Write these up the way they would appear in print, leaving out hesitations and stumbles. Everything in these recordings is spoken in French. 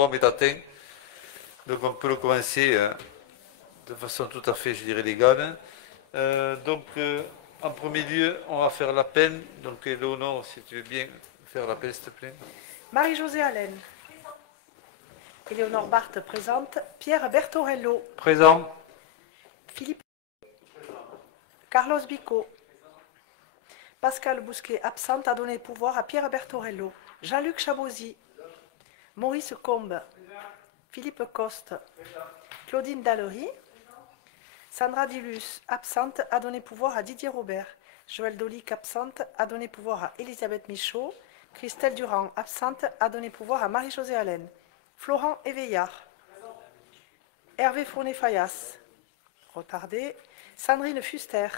forme est atteint. Donc on peut le commencer de façon tout à fait, je dirais, légale. En premier lieu, on va faire l'appel. Donc Léonore, si tu veux bien faire l'appel, s'il te plaît. Marie-Josée Allen. Éléonore Barthes présente. Pierre Bertorello. Présent. Philippe. Carlos Bicot. Pascal Bousquet, absente, a donné pouvoir à Pierre Bertorello. Jean-Luc Chabozy. Maurice Combe. Philippe Coste. Claudine Dallery. Sandra Dilus, absente, a donné pouvoir à Didier Robert. Joël Dolic, absente, a donné pouvoir à Elisabeth Michaud. Christelle Durand, absente, a donné pouvoir à Marie-Josée Allen. Florent Éveillard. Hervé Fournet-Fayas, retardé. Sandrine Fuster,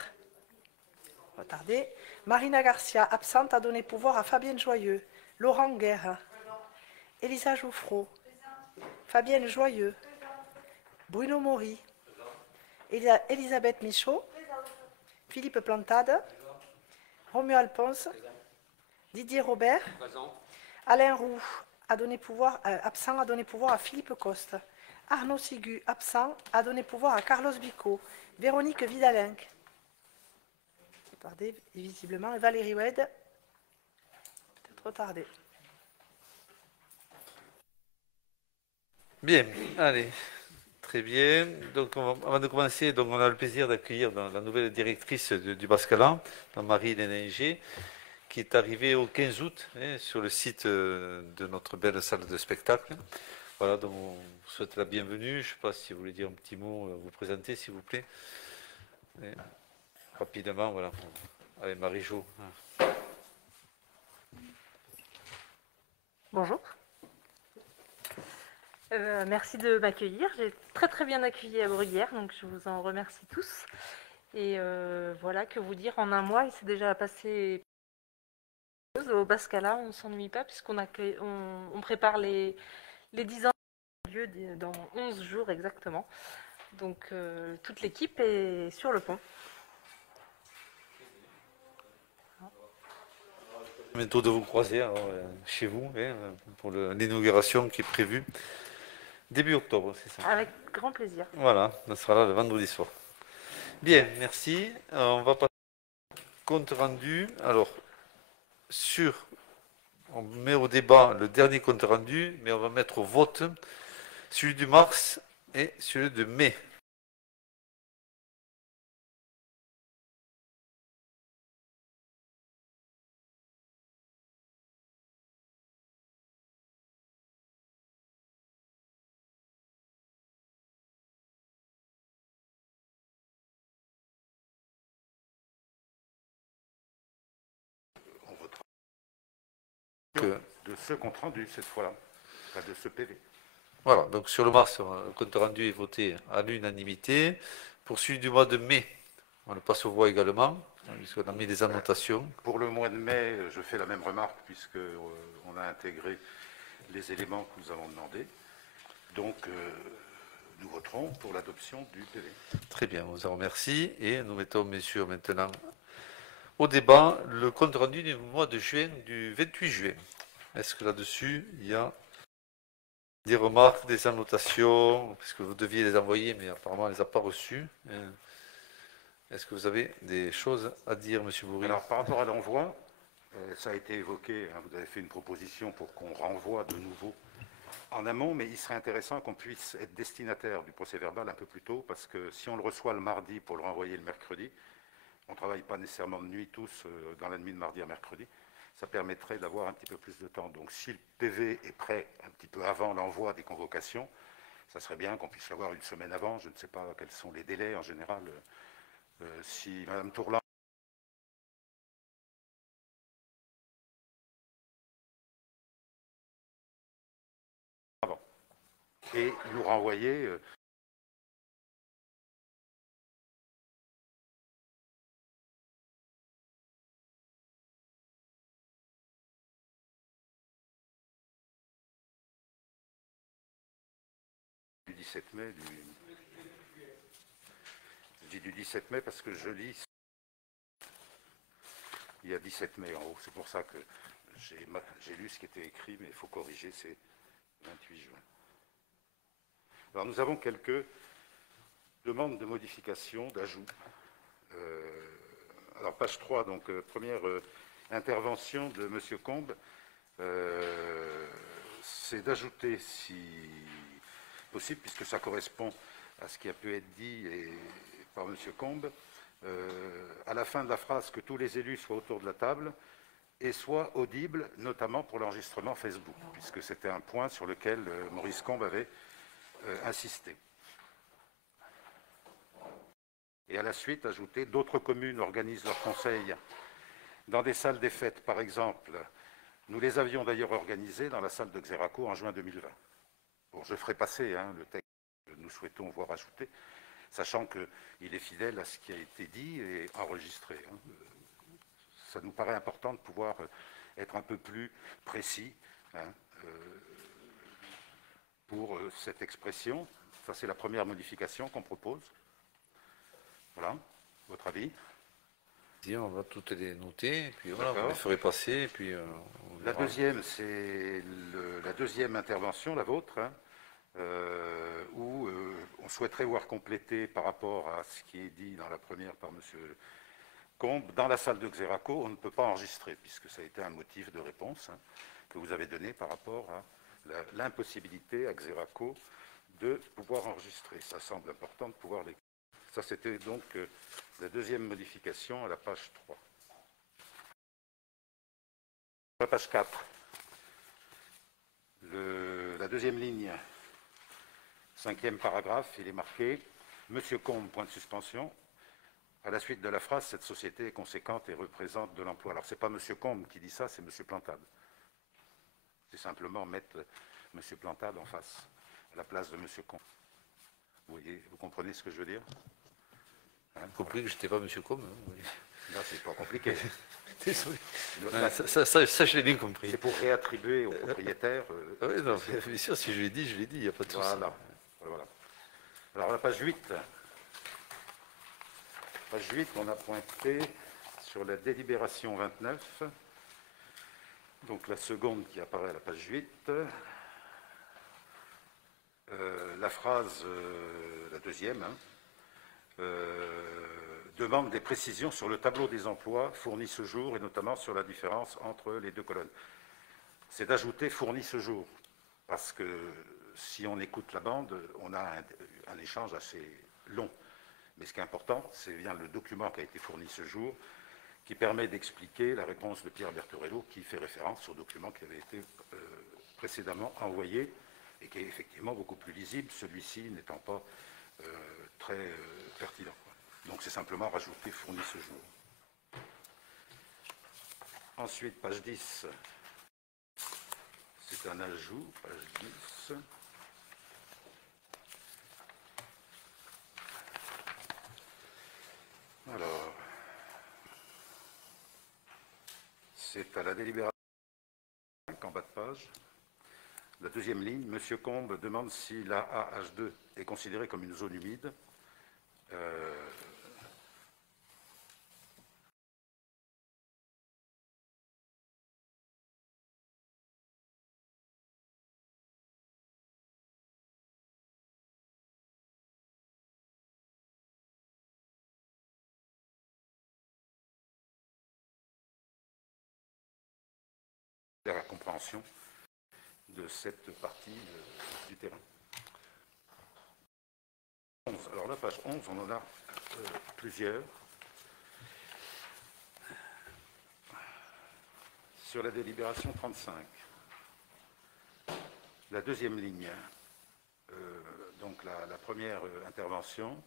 retardé. Marina Garcia, absente, a donné pouvoir à Fabienne Joyeux. Laurent Guerre. Elisa Jouffreau. Fabienne Joyeux. Bruno Maury. Elisabeth Michaud. Philippe Plantade. Romuald Pons. Didier Robert. Alain Roux, absent, a donné pouvoir à Philippe Coste. Arnaud Sigu, absent, a donné pouvoir à Carlos Bicot. Véronique Vidalinck, retardée visiblement, et Valérie Wed, peut-être retardée. Bien, allez, très bien. Donc, avant de commencer, donc, on a le plaisir d'accueillir la nouvelle directrice du Bascalan, Marie Léninger, qui est arrivée au 15 août sur le site de notre belle salle de spectacle. Voilà, donc on vous souhaite la bienvenue. Je ne sais pas si vous voulez dire un petit mot, vous présenter, s'il vous plaît. Rapidement, voilà. Allez, Marie-Jo. Bonjour. Merci de m'accueillir. J'ai très bien accueilli à Bruguière, donc je vous en remercie tous. Et voilà, que vous dire, en un mois, il s'est déjà passé au Bascala, on ne s'ennuie pas puisqu'on on prépare les 10 ans lieu dans 11 jours exactement. Donc toute l'équipe est sur le pont. Bientôt de vous croiser alors, chez vous pour l'inauguration qui est prévue début octobre, c'est ça? Avec grand plaisir. Voilà, on sera là le vendredi soir. Bien, merci. On va passer au compte rendu. Alors, on met au débat le dernier compte rendu, mais on va mettre au vote celui du mars et celui de mai. De ce compte rendu cette fois-là, pas de ce PV. Voilà, donc sur le mars, le compte rendu est voté à l'unanimité. Pour celui du mois de mai, on le passe aux voix également, puisqu'on a mis des annotations. Pour le mois de mai, je fais la même remarque, puisqu'on a intégré les éléments que nous avons demandés. Donc, nous voterons pour l'adoption du PV. Très bien, on vous en remercie. Et nous mettons, messieurs, maintenant au débat le compte rendu du mois de juin, du 28 juin. Est-ce que là-dessus, il y a des remarques, des annotations, parce que vous deviez les envoyer, mais apparemment, on ne les a pas reçues. Est-ce que vous avez des choses à dire, monsieur Bourri? Alors, par rapport à l'envoi, ça a été évoqué, hein, vous avez fait une proposition pour qu'on renvoie de nouveau en amont, mais il serait intéressant qu'on puisse être destinataire du procès-verbal un peu plus tôt, parce que si on le reçoit le mardi pour le renvoyer le mercredi, on ne travaille pas nécessairement de nuit tous dans la nuit de mardi à mercredi, ça permettrait d'avoir un petit peu plus de temps. Donc si le PV est prêt un petit peu avant l'envoi des convocations, ça serait bien qu'on puisse l'avoir une semaine avant. Je ne sais pas quels sont les délais en général. Si Mme Tourlan avant et nous renvoyer du 17 mai, je dis du 17 mai parce que je lis, il y a 17 mai en haut, c'est pour ça que j'ai lu ce qui était écrit, mais il faut corriger, c'est 28 juin. Alors nous avons quelques demandes de modification, d'ajout. Alors page 3, donc première intervention de M. Combes, c'est d'ajouter, si possible, puisque ça correspond à ce qui a pu être dit par M. Combes, à la fin de la phrase que tous les élus soient autour de la table et soient audibles, notamment pour l'enregistrement Facebook, puisque c'était un point sur lequel Maurice Combes avait insisté. Et à la suite, ajouter, d'autres communes organisent leurs conseils dans des salles des fêtes, par exemple. Nous les avions d'ailleurs organisés dans la salle de Xeraco en juin 2020. Bon, je ferai passer le texte que nous souhaitons voir ajouté, sachant qu'il est fidèle à ce qui a été dit et enregistré. Ça nous paraît important de pouvoir être un peu plus précis pour cette expression. Ça, c'est la première modification qu'on propose. Voilà, votre avis? On va toutes les noter, et puis voilà, vous les ferez passer, et puis la deuxième, c'est la deuxième intervention, la vôtre, où on souhaiterait voir compléter par rapport à ce qui est dit dans la première par M. Combes. Dans la salle de Xeraco, on ne peut pas enregistrer, puisque ça a été un motif de réponse que vous avez donné par rapport à l'impossibilité à Xeraco de pouvoir enregistrer. Ça semble important de pouvoir l'écrire. Ça, c'était donc la deuxième modification à la page 3. La page 4, la deuxième ligne, cinquième paragraphe, il est marqué « Monsieur Combes, point de suspension ». À la suite de la phrase, cette société est conséquente et représente de l'emploi. Alors, ce n'est pas Monsieur Combes qui dit ça, c'est Monsieur Plantade. C'est simplement mettre Monsieur Plantade en face, à la place de Monsieur Combes. Vous voyez, vous comprenez ce que je veux dire? Vous comprenez que je n'étais pas M. Combes. Là, c'est pas compliqué. Désolé. Ça, je l'ai bien compris. C'est pour réattribuer au propriétaire. Oui, non, bien sûr, si je l'ai dit, il n'y a pas de souci. Voilà. Alors, la page 8. Page 8, on a pointé sur la délibération 29. Donc, la seconde qui apparaît à la page 8. La phrase, la deuxième, demande des précisions sur le tableau des emplois fournis ce jour et notamment sur la différence entre les deux colonnes. C'est d'ajouter fournis ce jour parce que si on écoute la bande, on a un échange assez long. Mais ce qui est important, c'est bien le document qui a été fourni ce jour qui permet d'expliquer la réponse de Pierre Bertorello qui fait référence au document qui avait été précédemment envoyé et qui est effectivement beaucoup plus lisible, celui-ci n'étant pas très pertinent. Donc c'est simplement rajouter fourni ce jour. Ensuite, page 10, c'est un ajout, page 10. Alors, c'est à la délibération en bas de page. La deuxième ligne, M. Combes demande si la AH2 est considérée comme une zone humide. La compréhension de cette partie du terrain. Alors la page 11, on en a plusieurs. Sur la délibération 35, la deuxième ligne, donc la première intervention,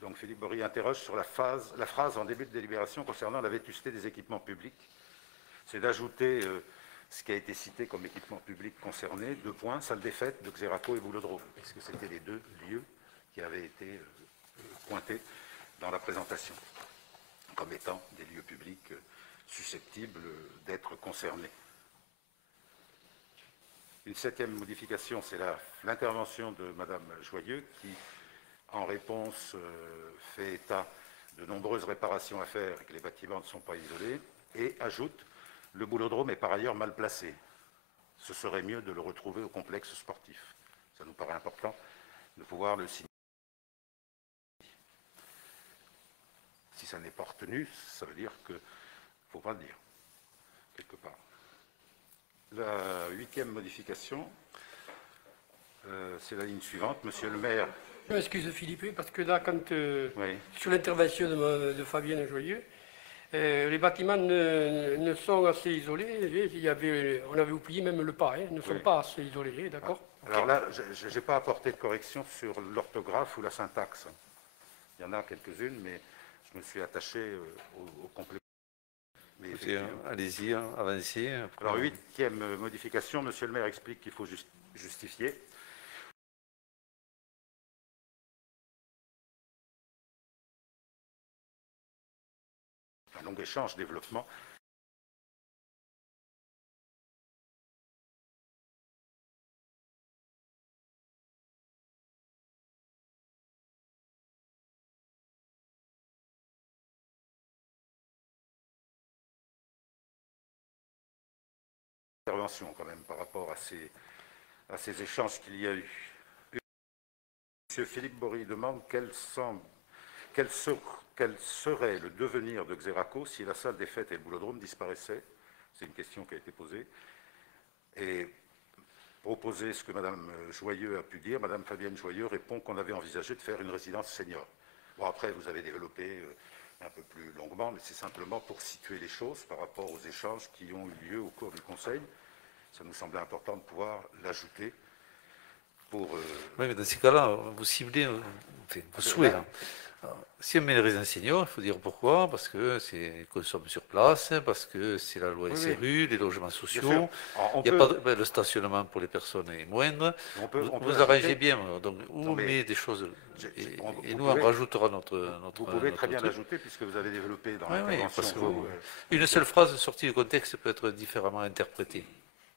donc Philippe Bory interroge sur la phrase en début de délibération concernant la vétusté des équipements publics. C'est d'ajouter ce qui a été cité comme équipement public concerné, 2 points, salle des fêtes de Xeraco et Boulodrome, puisque c'était les 2 lieux qui avaient été pointés dans la présentation, comme étant des lieux publics susceptibles d'être concernés. Une 7e modification, c'est l'intervention de Mme Joyeux, qui, en réponse, fait état de nombreuses réparations à faire et que les bâtiments ne sont pas isolés, et ajoute « Le Boulodrome est par ailleurs mal placé. Ce serait mieux de le retrouver au complexe sportif. » Ça nous paraît important de pouvoir le signer. Si ça n'est pas retenu, ça veut dire qu'il ne faut pas le dire, quelque part. La 8e modification, c'est la ligne suivante. Monsieur le maire. Je m'excuse Philippe, parce que là, quand Oui. sur l'intervention de Fabienne Joyeux, les bâtiments ne sont assez isolés. On avait oublié même le pas, ne sont pas assez isolés, d'accord. Alors là, je n'ai pas apporté de correction sur l'orthographe ou la syntaxe. Il y en a quelques-unes, mais je me suis attaché au complément. Allez-y, avancez. Alors, 8e modification, monsieur le maire explique qu'il faut justifier. Un long échange, développement. Intervention quand même par rapport à ces échanges qu'il y a eu. Monsieur Philippe Bory demande quel serait le devenir de Xeraco si la salle des fêtes et le boulodrome disparaissaient. C'est une question qui a été posée. Et proposer ce que Mme Joyeux a pu dire, Mme Fabienne Joyeux répond qu'on avait envisagé de faire une résidence senior. Bon, après, vous avez développé un peu plus longuement, mais c'est simplement pour situer les choses par rapport aux échanges qui ont eu lieu au cours du Conseil. Ça nous semblait important de pouvoir l'ajouter pour... Oui, mais dans ces cas-là, vous ciblez vos souhaits. Si on met les résidences seniors, il faut dire pourquoi, parce que c'est consomme sur place, parce que c'est la loi SRU, les logements sociaux, il n'y a pas le stationnement pour les personnes est moindre. Vous arrangez bien, donc où on met des choses, et nous on rajoutera notre Vous pouvez très bien l'ajouter puisque vous avez développé dans l'intervention. Une seule phrase sortie du contexte peut être différemment interprétée.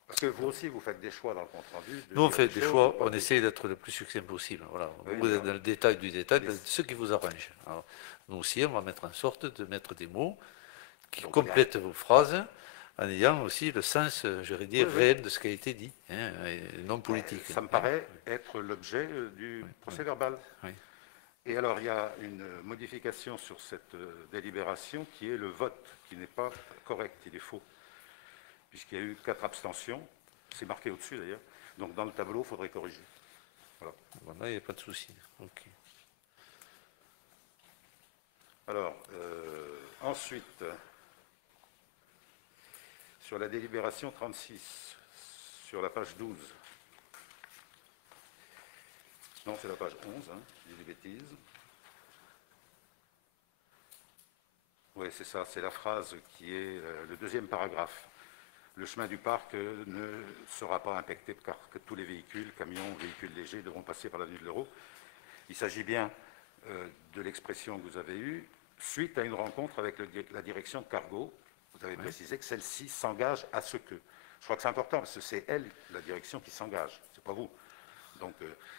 Parce que vous aussi, vous faites des choix dans le compte-rendu. Nous, on fait des choix, on essaie d'être le plus succinct possible. Voilà. Vous êtes dans le détail du détail, ce qui vous arrange. Alors, nous aussi, on va mettre en sorte de mettre des mots qui complètent vos phrases, en ayant aussi le sens, j'aurais dit, réel de ce qui a été dit, et non politique. Ça me paraît être l'objet du procès-verbal. Oui. Et alors, il y a une modification sur cette délibération qui est le vote, qui n'est pas correct, il est faux. Puisqu'il y a eu 4 abstentions, c'est marqué au-dessus d'ailleurs, donc dans le tableau, il faudrait corriger. Voilà. Voilà, il n'y a pas de souci. Okay. Alors, ensuite, sur la délibération 36, sur la page 12, non, c'est la page 11, je dis des bêtises. Oui, c'est ça, c'est la phrase qui est le deuxième paragraphe. Le chemin du parc ne sera pas impacté car que tous les véhicules, camions, véhicules légers devront passer par l'avenue de l'Euro. Il s'agit bien de l'expression que vous avez eue suite à une rencontre avec la direction de Cargo. Vous avez précisé que celle-ci s'engage à ce que. Je crois que c'est important parce que c'est elle, la direction, qui s'engage, c'est pas vous. Donc,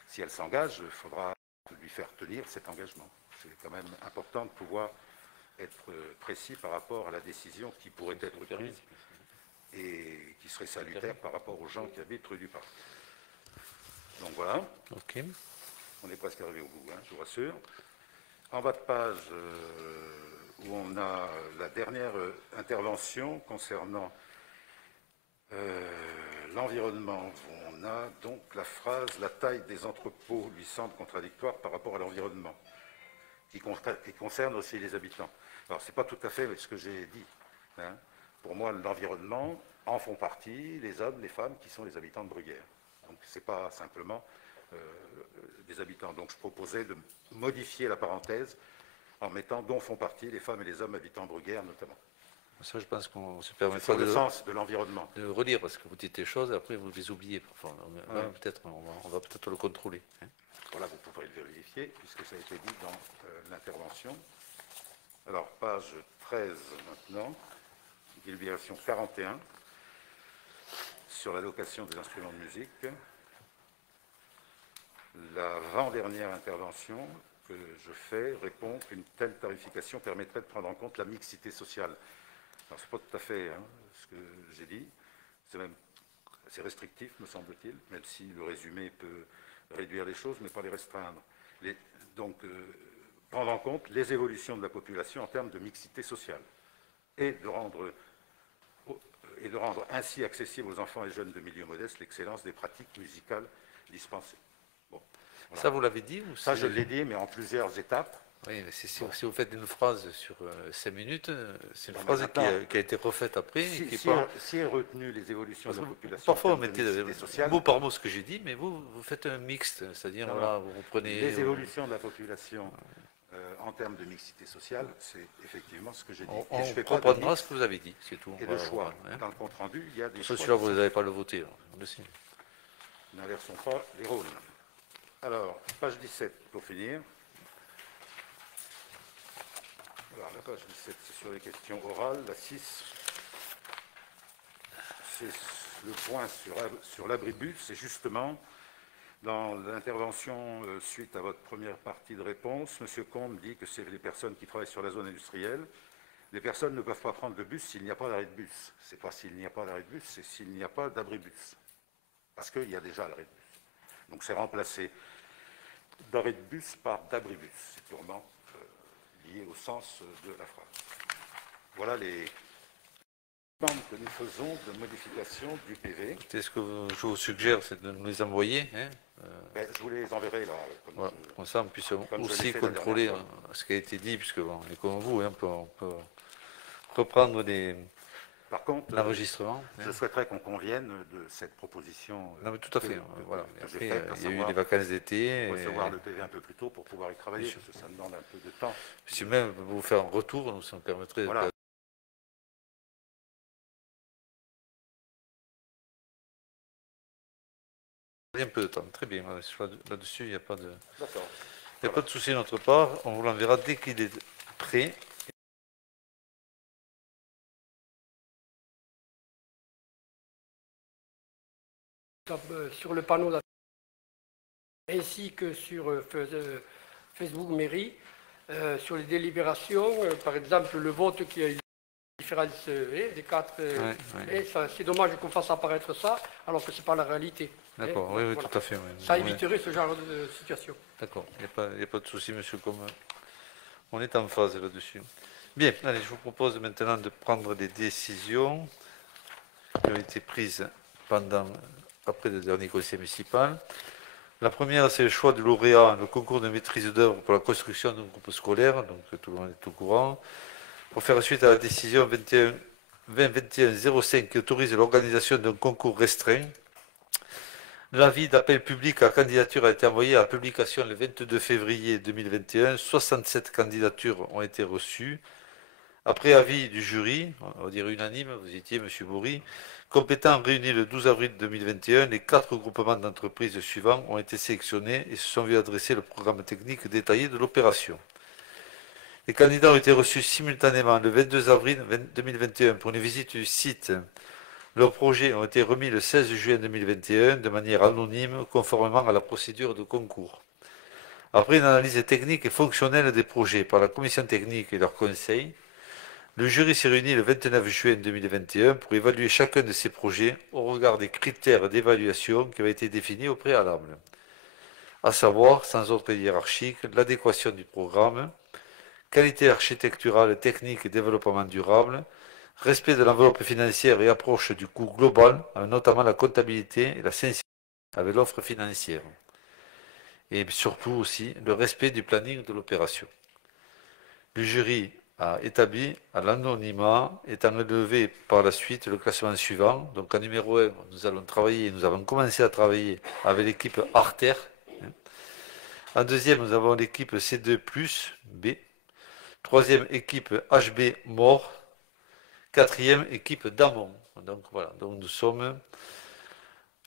si elle s'engage, il faudra lui faire tenir cet engagement. C'est quand même important de pouvoir être précis par rapport à la décision qui pourrait être prise et qui serait salutaire par rapport aux gens qui habitent rue du Parc. Donc voilà. Okay. On est presque arrivé au bout, je vous rassure. En bas de page, où on a la dernière intervention concernant l'environnement, on a donc la phrase « La taille des entrepôts lui semble contradictoire par rapport à l'environnement », qui concerne aussi les habitants. Alors, ce n'est pas tout à fait ce que j'ai dit. Pour moi, l'environnement en font partie les hommes, les femmes qui sont les habitants de Bruguière. Donc, ce n'est pas simplement des habitants. Donc, je proposais de modifier la parenthèse en mettant « dont font partie les femmes et les hommes habitant Bruguière notamment ». Ça, je pense qu'on se permet pas le sens de l'environnement. De relire, parce que vous dites des choses et après vous les oubliez. Parfois. Peut-être, on va peut-être le contrôler. Voilà, vous pourrez le vérifier, puisque ça a été dit dans l'intervention. Alors, page 13 maintenant, délibération 41, sur l'allocation des instruments de musique. L'avant-dernière intervention que je fais répond qu'une telle tarification permettrait de prendre en compte la mixité sociale. Alors, ce n'est pas tout à fait ce que j'ai dit, c'est même assez restrictif, me semble-t-il, même si le résumé peut réduire les choses, mais pas les restreindre. Donc, prendre en compte les évolutions de la population en termes de mixité sociale et de rendre ainsi accessible aux enfants et jeunes de milieux modestes l'excellence des pratiques musicales dispensées. Bon, voilà. Ça, vous l'avez dit ou ça, je l'ai dit, mais en plusieurs étapes. Oui, mais si vous faites une phrase sur 5 minutes, c'est une phrase qui a été refaite après. Si est retenu les évolutions de la population, parfois, vous mettez mot par mot ce que j'ai dit, mais vous faites un mixte, c'est-à-dire, voilà, vous reprenez... Les évolutions de la population en termes de mixité sociale, c'est effectivement ce que j'ai dit. On comprendra ce que vous avez dit, c'est tout. Et de choix. Dans le compte-rendu, il y a des choix. Celui-là, vous n'avez pas le voté. N'inversons pas les rôles. Alors, page 17, pour finir. Alors, la page 17, c'est sur les questions orales. La 6, c'est le point sur l'abribus. C'est justement dans l'intervention suite à votre première partie de réponse. M. Combe dit que c'est les personnes qui travaillent sur la zone industrielle. Les personnes ne peuvent pas prendre le bus s'il n'y a pas d'arrêt de bus. Ce n'est pas s'il n'y a pas d'arrêt de bus, c'est s'il n'y a pas d'abribus. Parce qu'il y a déjà l'arrêt de bus. Donc c'est remplacé d'arrêt de bus par d'abribus. C'est purement lié au sens de la phrase. Voilà les demandes que nous faisons de modification du PV. Ce que je vous suggère, c'est de nous les envoyer. Je vous les enverrai là. Comme ça, on puisse aussi contrôler ce qui a été dit, puisque bon, on est comme vous, on peut reprendre Par contre, l'enregistrement. Je souhaiterais qu'on convienne de cette proposition. Non, mais tout à fait. Voilà. Après, il y a eu les vacances d'été. Recevoir le PV un peu plus tôt pour pouvoir y travailler, parce que ça demande un peu de temps. Si même vous faire un retour, ça me permettrait voilà. Un peu de temps, très bien. Là-dessus, il n'y a pas de, D'accord. Souci de notre part. On vous l'enverra dès qu'il est prêt. Sur le panneau ainsi que sur Facebook Mairie, sur les délibérations, par exemple le vote qui a eu différence des 4, c'est dommage qu'on fasse apparaître ça alors que ce n'est pas la réalité. D'accord, oui, voilà. Tout à fait. Oui. Ça éviterait ce genre de situation. D'accord, il n'y a pas de souci, monsieur, comme on est en phase là-dessus. Bien, allez, je vous propose maintenant de prendre des décisions qui ont été prises après le dernier conseil municipal. La première, c'est le choix de lauréat, le concours de maîtrise d'œuvre pour la construction d'un groupe scolaire, donc tout le monde est au courant. Pour faire suite à la décision 2021-05 qui autorise l'organisation d'un concours restreint, l'avis d'appel public à candidature a été envoyé à la publication le 22 février 2021. 67 candidatures ont été reçues. Après avis du jury, on va dire unanime, vous étiez, M. Bourri, compétent réuni le 12 avril 2021, les 4 groupements d'entreprises suivants ont été sélectionnés et se sont vus adresser le programme technique détaillé de l'opération. Les candidats ont été reçus simultanément le 22 avril 2021 pour une visite du site. Leurs projets ont été remis le 16 juin 2021 de manière anonyme, conformément à la procédure de concours. Après une analyse technique et fonctionnelle des projets par la commission technique et leur conseil, le jury s'est réuni le 29 juin 2021 pour évaluer chacun de ces projets au regard des critères d'évaluation qui avaient été définis au préalable, à savoir, sans ordre hiérarchique, l'adéquation du programme, qualité architecturale, technique et développement durable, respect de l'enveloppe financière et approche du coût global, notamment la comptabilité et la sincérité avec l'offre financière. Et surtout aussi le respect du planning de l'opération. Le jury a établi à l'anonymat, étant élevé par la suite le classement suivant. Donc en numéro 1, nous avons commencé à travailler avec l'équipe Arter. En deuxième, nous avons l'équipe C2+, B. Troisième équipe HB Mort. Quatrième équipe d'Amont. Donc voilà, donc nous sommes,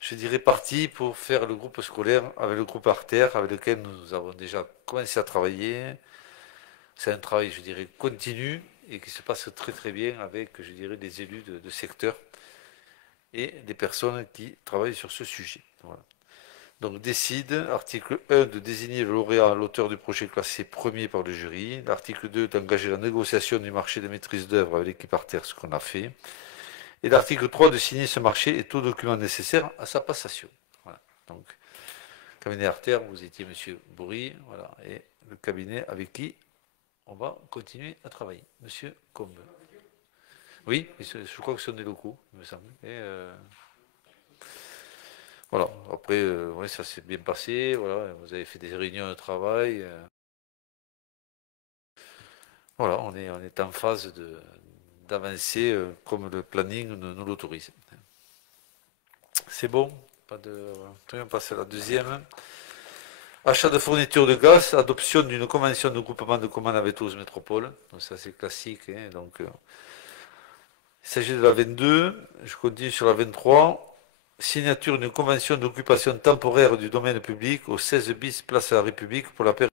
je dirais, partis pour faire le groupe scolaire avec le groupe Arter, avec lequel nous avons déjà commencé à travailler. C'est un travail, je dirais, continu et qui se passe très très bien avec, je dirais, des élus de secteur et des personnes qui travaillent sur ce sujet. Voilà. Donc décide, article 1, de désigner le lauréat, l'auteur du projet classé premier par le jury. L'article 2, d'engager la négociation du marché de maîtrise d'œuvre avec l'équipe Arter, ce qu'on a fait. Et l'article 3, de signer ce marché et tout document nécessaire à sa passation. Voilà. Donc, Cabinet Artère, vous étiez Monsieur Bourri, voilà, et le cabinet avec qui on va continuer à travailler. Monsieur Combe. Oui, je crois que ce sont des locaux, il me semble. Et, voilà, après, ouais, ça s'est bien passé, voilà, vous avez fait des réunions de travail. Voilà, on est en phase d'avancer comme le planning nous l'autorise. C'est bon? Pas de... Très bien, on passe à la deuxième. Achat de fourniture de gaz, adoption d'une convention de groupement de commandes avec 12 métropoles. Donc ça c'est classique. Hein, donc, il s'agit de la 22. Je continue sur la 23. Signature d'une convention d'occupation temporaire du domaine public au 16 bis Place de la République pour la période.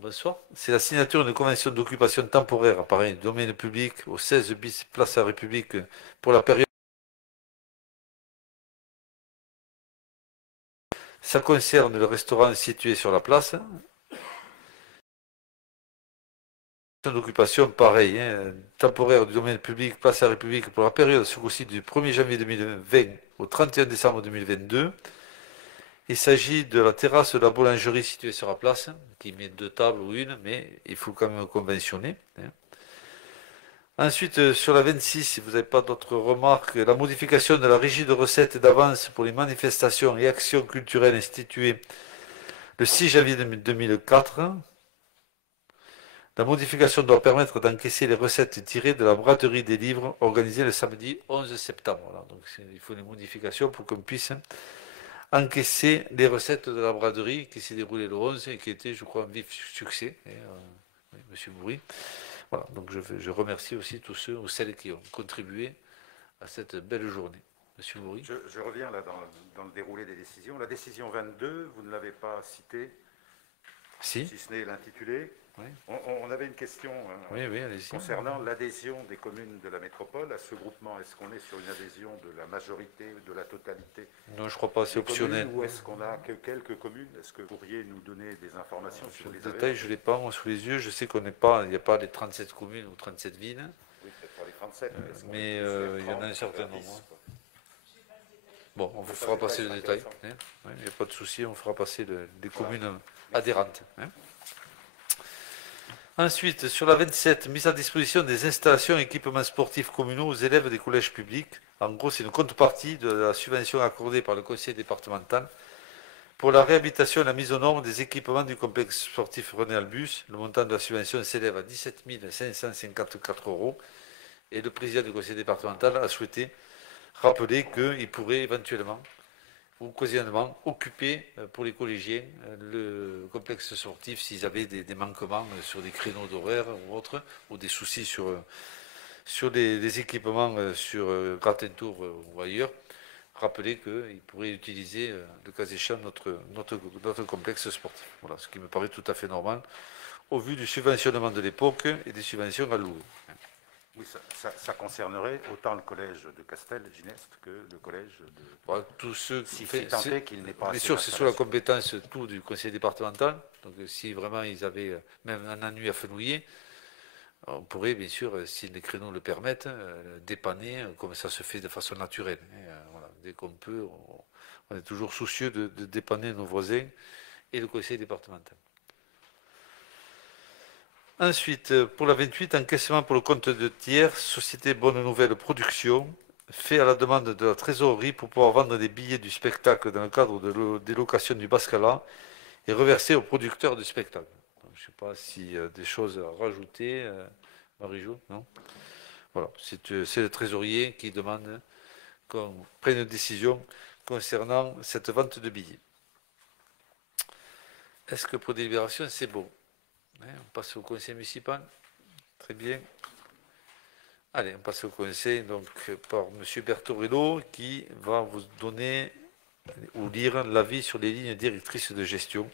Bonsoir. C'est la signature d'une convention d'occupation temporaire du domaine public au 16 bis Place de la République pour la période. Ça concerne le restaurant situé sur la place. D'occupation, pareil, hein, temporaire du domaine public, Place de la République pour la période ce coup-ci du 1er janvier 2020 au 31 décembre 2022. Il s'agit de la terrasse de la boulangerie située sur la place, qui met 2 tables ou une, mais il faut quand même conventionner. Hein. Ensuite, sur la 26, si vous n'avez pas d'autres remarques, la modification de la régie de recettes et d'avance pour les manifestations et actions culturelles instituées le 6 janvier 2004. La modification doit permettre d'encaisser les recettes tirées de la braderie des livres organisée le samedi 11 septembre. Voilà, donc il faut une modification pour qu'on puisse encaisser les recettes de la braderie qui s'est déroulée le 11 et qui était, je crois, un vif succès. Oui, Monsieur Bourri. Voilà, donc je remercie aussi tous ceux ou celles qui ont contribué à cette belle journée. Monsieur Bourri. Je reviens là dans le déroulé des décisions. La décision 22, vous ne l'avez pas citée, si ce n'est l'intitulé. Oui. On avait une question concernant l'adhésion des communes de la métropole à ce groupement. Est-ce qu'on est sur une adhésion de la majorité, de la totalité? Non, je ne crois pas, c'est optionnel. Ou est-ce qu'on a que quelques communes? Est-ce que vous pourriez nous donner des informations sur les détails? Je ne l'ai pas moi sous les yeux. Je sais qu'on n'est pas, il n'y a pas les 37 communes ou 37 villes. Oui, peut-être pas les 37. Mais il y en a un certain nombre. Bon, on vous fera passer le détail. Il n'y a pas de souci, on fera passer les communes adhérentes. Hein. Ensuite, sur la 27, mise à disposition des installations et équipements sportifs communaux aux élèves des collèges publics. En gros, c'est une contrepartie de la subvention accordée par le conseil départemental pour la réhabilitation et la mise aux normes des équipements du complexe sportif René Albus. Le montant de la subvention s'élève à 17 554 €. Et le président du conseil départemental a souhaité rappeler qu'il pourrait éventuellement ou occasionnellement occuper pour les collégiens le complexe sportif s'ils avaient des manquements sur des créneaux d'horaire ou autres, ou des soucis sur les équipements sur Gratentour ou ailleurs. Rappeler qu'ils pourraient utiliser le cas échéant notre complexe sportif. Voilà, ce qui me paraît tout à fait normal au vu du subventionnement de l'époque et des subventions allouées. Oui, ça concernerait autant le collège de Castel-Gineste que le collège de... Voilà, tous ceux qui qu'il n'est pas... Bien sûr, c'est sous la compétence tout du conseil départemental. Donc si vraiment ils avaient même un ennui à fenouiller, on pourrait bien sûr, si les créneaux le permettent, dépanner comme ça se fait de façon naturelle. Et, voilà, dès qu'on peut, on est toujours soucieux de dépanner nos voisins et le conseil départemental. Ensuite, pour la 28, encaissement pour le compte de tiers, Société Bonne Nouvelle Production, fait à la demande de la trésorerie pour pouvoir vendre des billets du spectacle dans le cadre des locations du Bascala et reverser aux producteurs du spectacle. Donc, je ne sais pas s'il y a des choses à rajouter, Marie-Jo, non? Voilà, c'est le trésorier qui demande qu'on prenne une décision concernant cette vente de billets. Est-ce que pour délibération, c'est bon? On passe au conseil municipal. Très bien. Allez, on passe au conseil donc, par M. Bertorello qui va vous donner ou lire l'avis sur les lignes directrices de gestion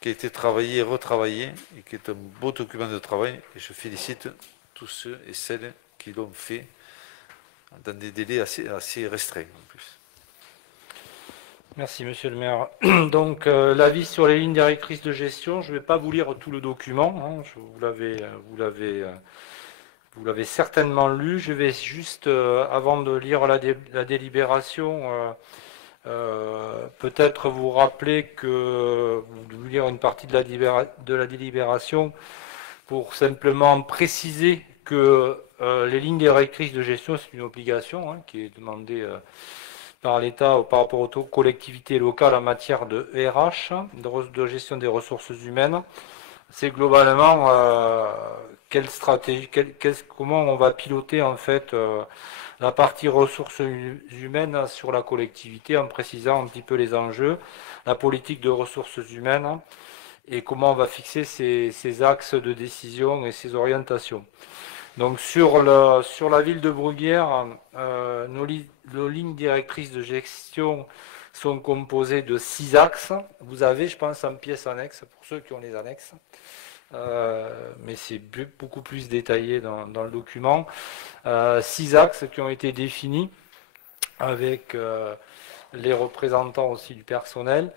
qui a été travaillé et retravaillé et qui est un beau document de travail. Et je félicite tous ceux et celles qui l'ont fait dans des délais assez restreints en plus. Merci, monsieur le maire. Donc, l'avis sur les lignes directrices de gestion, je ne vais pas vous lire tout le document, hein, vous l'avez certainement lu. Je vais juste, avant de lire la délibération, peut-être vous rappeler que vous devez lire une partie de la délibération pour simplement préciser que les lignes directrices de gestion, c'est une obligation hein, qui est demandée par l'État par rapport aux collectivités locales en matière de RH, de gestion des ressources humaines. C'est globalement quelle stratégie, comment on va piloter en fait la partie ressources humaines sur la collectivité en précisant un petit peu les enjeux, la politique de ressources humaines et comment on va fixer ces axes de décision et ces orientations. Donc sur la ville de Bruguière, nos lignes directrices de gestion sont composées de 6 axes. Vous avez, je pense, en pièce annexe, pour ceux qui ont les annexes, mais c'est beaucoup plus détaillé dans le document. 6 axes qui ont été définis avec les représentants aussi du personnel.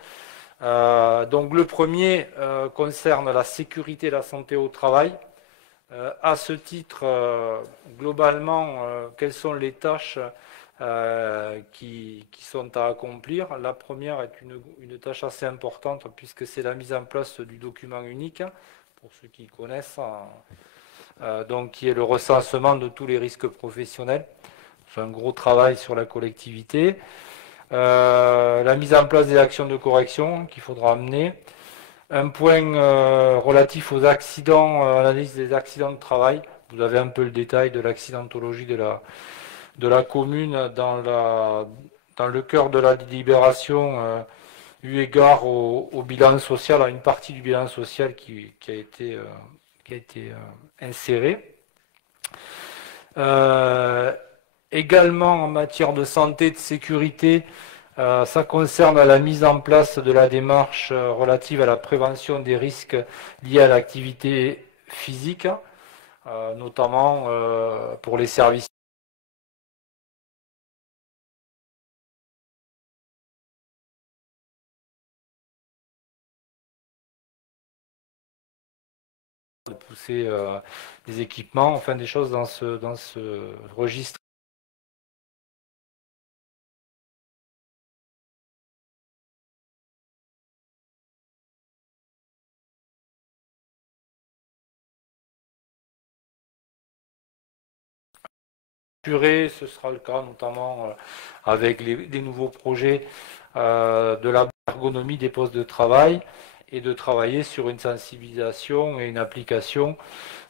Donc le premier concerne la sécurité et la santé au travail. À ce titre, globalement, quelles sont les tâches qui sont à accomplir? La première est une tâche assez importante puisque c'est la mise en place du document unique, pour ceux qui connaissent, donc qui est le recensement de tous les risques professionnels. C'est un gros travail sur la collectivité. La mise en place des actions de correction qu'il faudra amener. Un point relatif aux accidents, analyse des accidents de travail. Vous avez un peu le détail de l'accidentologie de la commune dans le cœur de la délibération, eu égard au bilan social, à une partie du bilan social qui a été insérée. Également en matière de santé et de sécurité, ça concerne la mise en place de la démarche relative à la prévention des risques liés à l'activité physique, notamment pour les services de pousser des équipements, enfin des choses dans ce registre. Ce sera le cas notamment avec des nouveaux projets de l'ergonomie des postes de travail et de travailler sur une sensibilisation et une application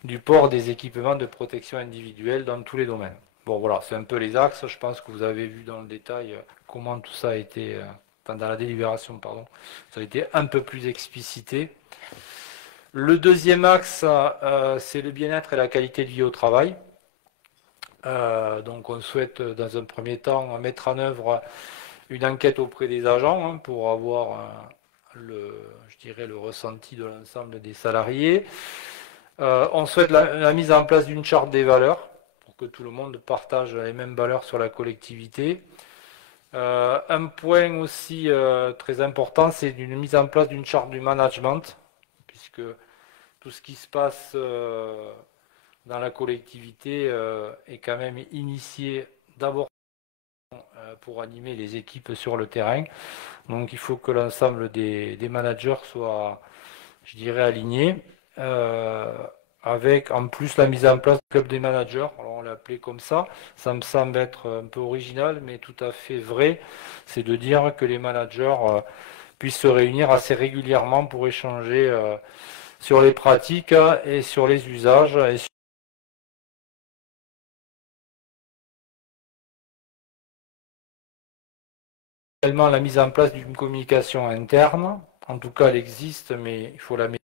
du port des équipements de protection individuelle dans tous les domaines. Bon voilà, c'est un peu les axes. Je pense que vous avez vu dans le détail comment tout ça a été, dans la délibération, pardon, ça a été un peu plus explicité. Le deuxième axe, c'est le bien-être et la qualité de vie au travail. Donc on souhaite dans un premier temps mettre en œuvre une enquête auprès des agents hein, pour avoir le ressenti de l'ensemble des salariés. On souhaite la mise en place d'une charte des valeurs pour que tout le monde partage les mêmes valeurs sur la collectivité. Un point aussi très important, c'est une mise en place d'une charte du management, puisque tout ce qui se passe dans la collectivité est quand même initié d'abord pour animer les équipes sur le terrain. Donc il faut que l'ensemble des managers soient, je dirais, alignés. Avec en plus la mise en place du club des managers, alors on l'a appelé comme ça me semble être un peu original, mais tout à fait vrai, c'est de dire que les managers puissent se réunir assez régulièrement pour échanger sur les pratiques et sur les usages. Et également la mise en place d'une communication interne, en tout cas elle existe, mais il faut la mettre.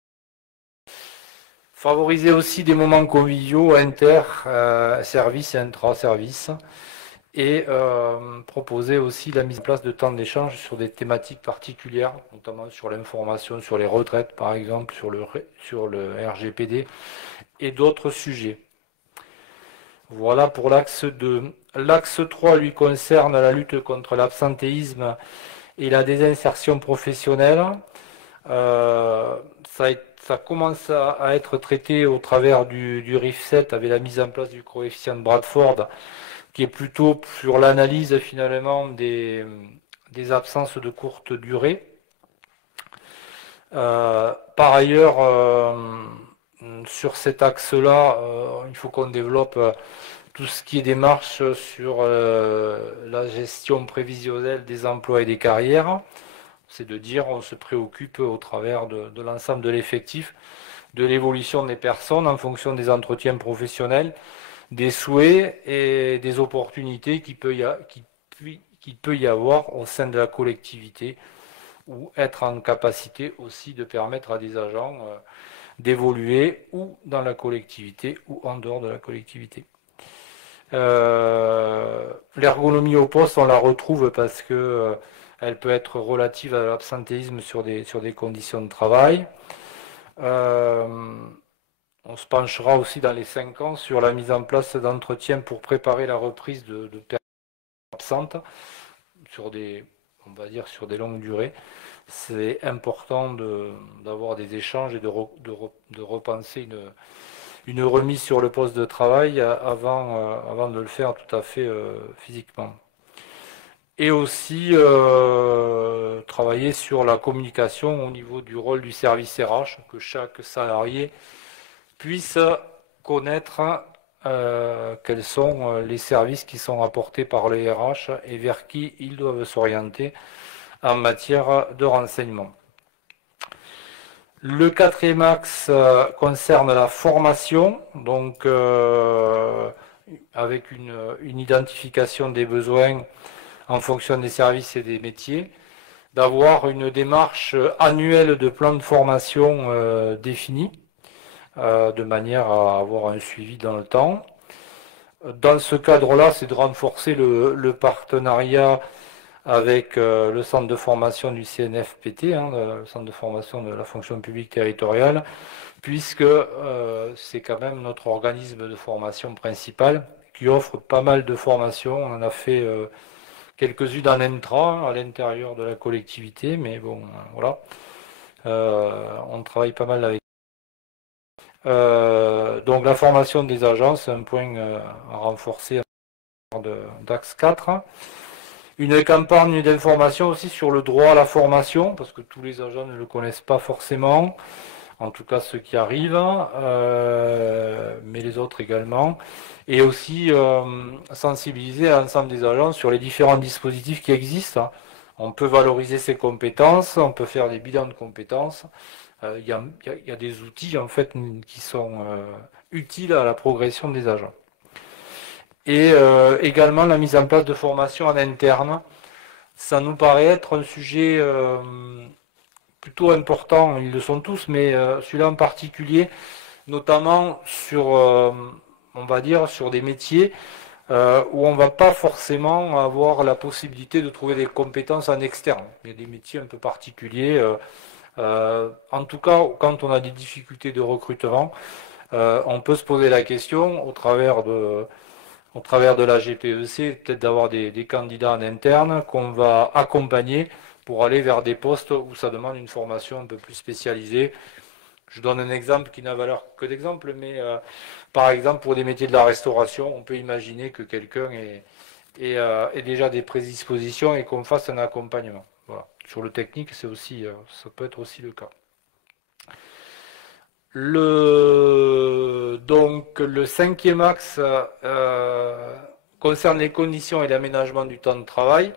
Favoriser aussi des moments conviviaux inter-services et intra-services et proposer aussi la mise en place de temps d'échange sur des thématiques particulières, notamment sur l'information, sur les retraites par exemple, sur le RGPD et d'autres sujets. Voilà pour l'axe 2. L'axe 3 lui concerne la lutte contre l'absentéisme et la désinsertion professionnelle. Ça commence à être traité au travers du RIF7 avec la mise en place du coefficient de Bradford, qui est plutôt sur l'analyse finalement des absences de courte durée. Par ailleurs, sur cet axe-là, il faut qu'on développe tout ce qui est démarche sur la gestion prévisionnelle des emplois et des carrières. C'est de dire on se préoccupe au travers de l'ensemble de l'effectif, de l'évolution des personnes en fonction des entretiens professionnels, des souhaits et des opportunités qu'il peut y avoir au sein de la collectivité, ou être en capacité aussi de permettre à des agents d'évoluer ou dans la collectivité ou en dehors de la collectivité. L'ergonomie au poste, on la retrouve parce que elle peut être relative à l'absentéisme sur des conditions de travail. On se penchera aussi dans les 5 ans sur la mise en place d'entretiens pour préparer la reprise de personnes absentes sur des longues durées. C'est important d'avoir des échanges et de repenser une remise sur le poste de travail avant de le faire tout à fait physiquement. Et aussi travailler sur la communication au niveau du rôle du service RH, que chaque salarié puisse connaître quels sont les services qui sont apportés par les RH et vers qui ils doivent s'orienter en matière de renseignement. Le 4e axe concerne la formation, donc avec une identification des besoins en fonction des services et des métiers, d'avoir une démarche annuelle de plan de formation définie, de manière à avoir un suivi dans le temps. Dans ce cadre-là, c'est de renforcer le partenariat avec le centre de formation du CNFPT, le centre de formation de la fonction publique territoriale, puisque c'est quand même notre organisme de formation principal qui offre pas mal de formations. On en a fait quelques-unes en intra, à l'intérieur de la collectivité, mais bon, voilà. On travaille pas mal avec. Donc la formation des agents, c'est un point à renforcer d'axe 4. Une campagne d'information aussi sur le droit à la formation, parce que tous les agents ne le connaissent pas forcément, en tout cas ceux qui arrivent, mais les autres également. Et aussi sensibiliser l'ensemble des agents sur les différents dispositifs qui existent. On peut valoriser ses compétences, on peut faire des bilans de compétences. Il y a des outils en fait qui sont utiles à la progression des agents. Et également la mise en place de formations en interne. Ça nous paraît être un sujet plutôt important, ils le sont tous, mais celui-là en particulier, notamment sur, on va dire, sur des métiers où on ne va pas forcément avoir la possibilité de trouver des compétences en externe. Il y a des métiers un peu particuliers. En tout cas, quand on a des difficultés de recrutement, on peut se poser la question au travers de la GPEC, peut-être d'avoir des candidats en interne qu'on va accompagner pour aller vers des postes où ça demande une formation un peu plus spécialisée. Je donne un exemple qui n'a valeur que d'exemple, mais par exemple pour des métiers de la restauration, on peut imaginer que quelqu'un ait déjà des prédispositions et qu'on fasse un accompagnement. Voilà. Sur le technique, ça peut être aussi le cas. Donc le 5e axe concerne les conditions et l'aménagement du temps de travail.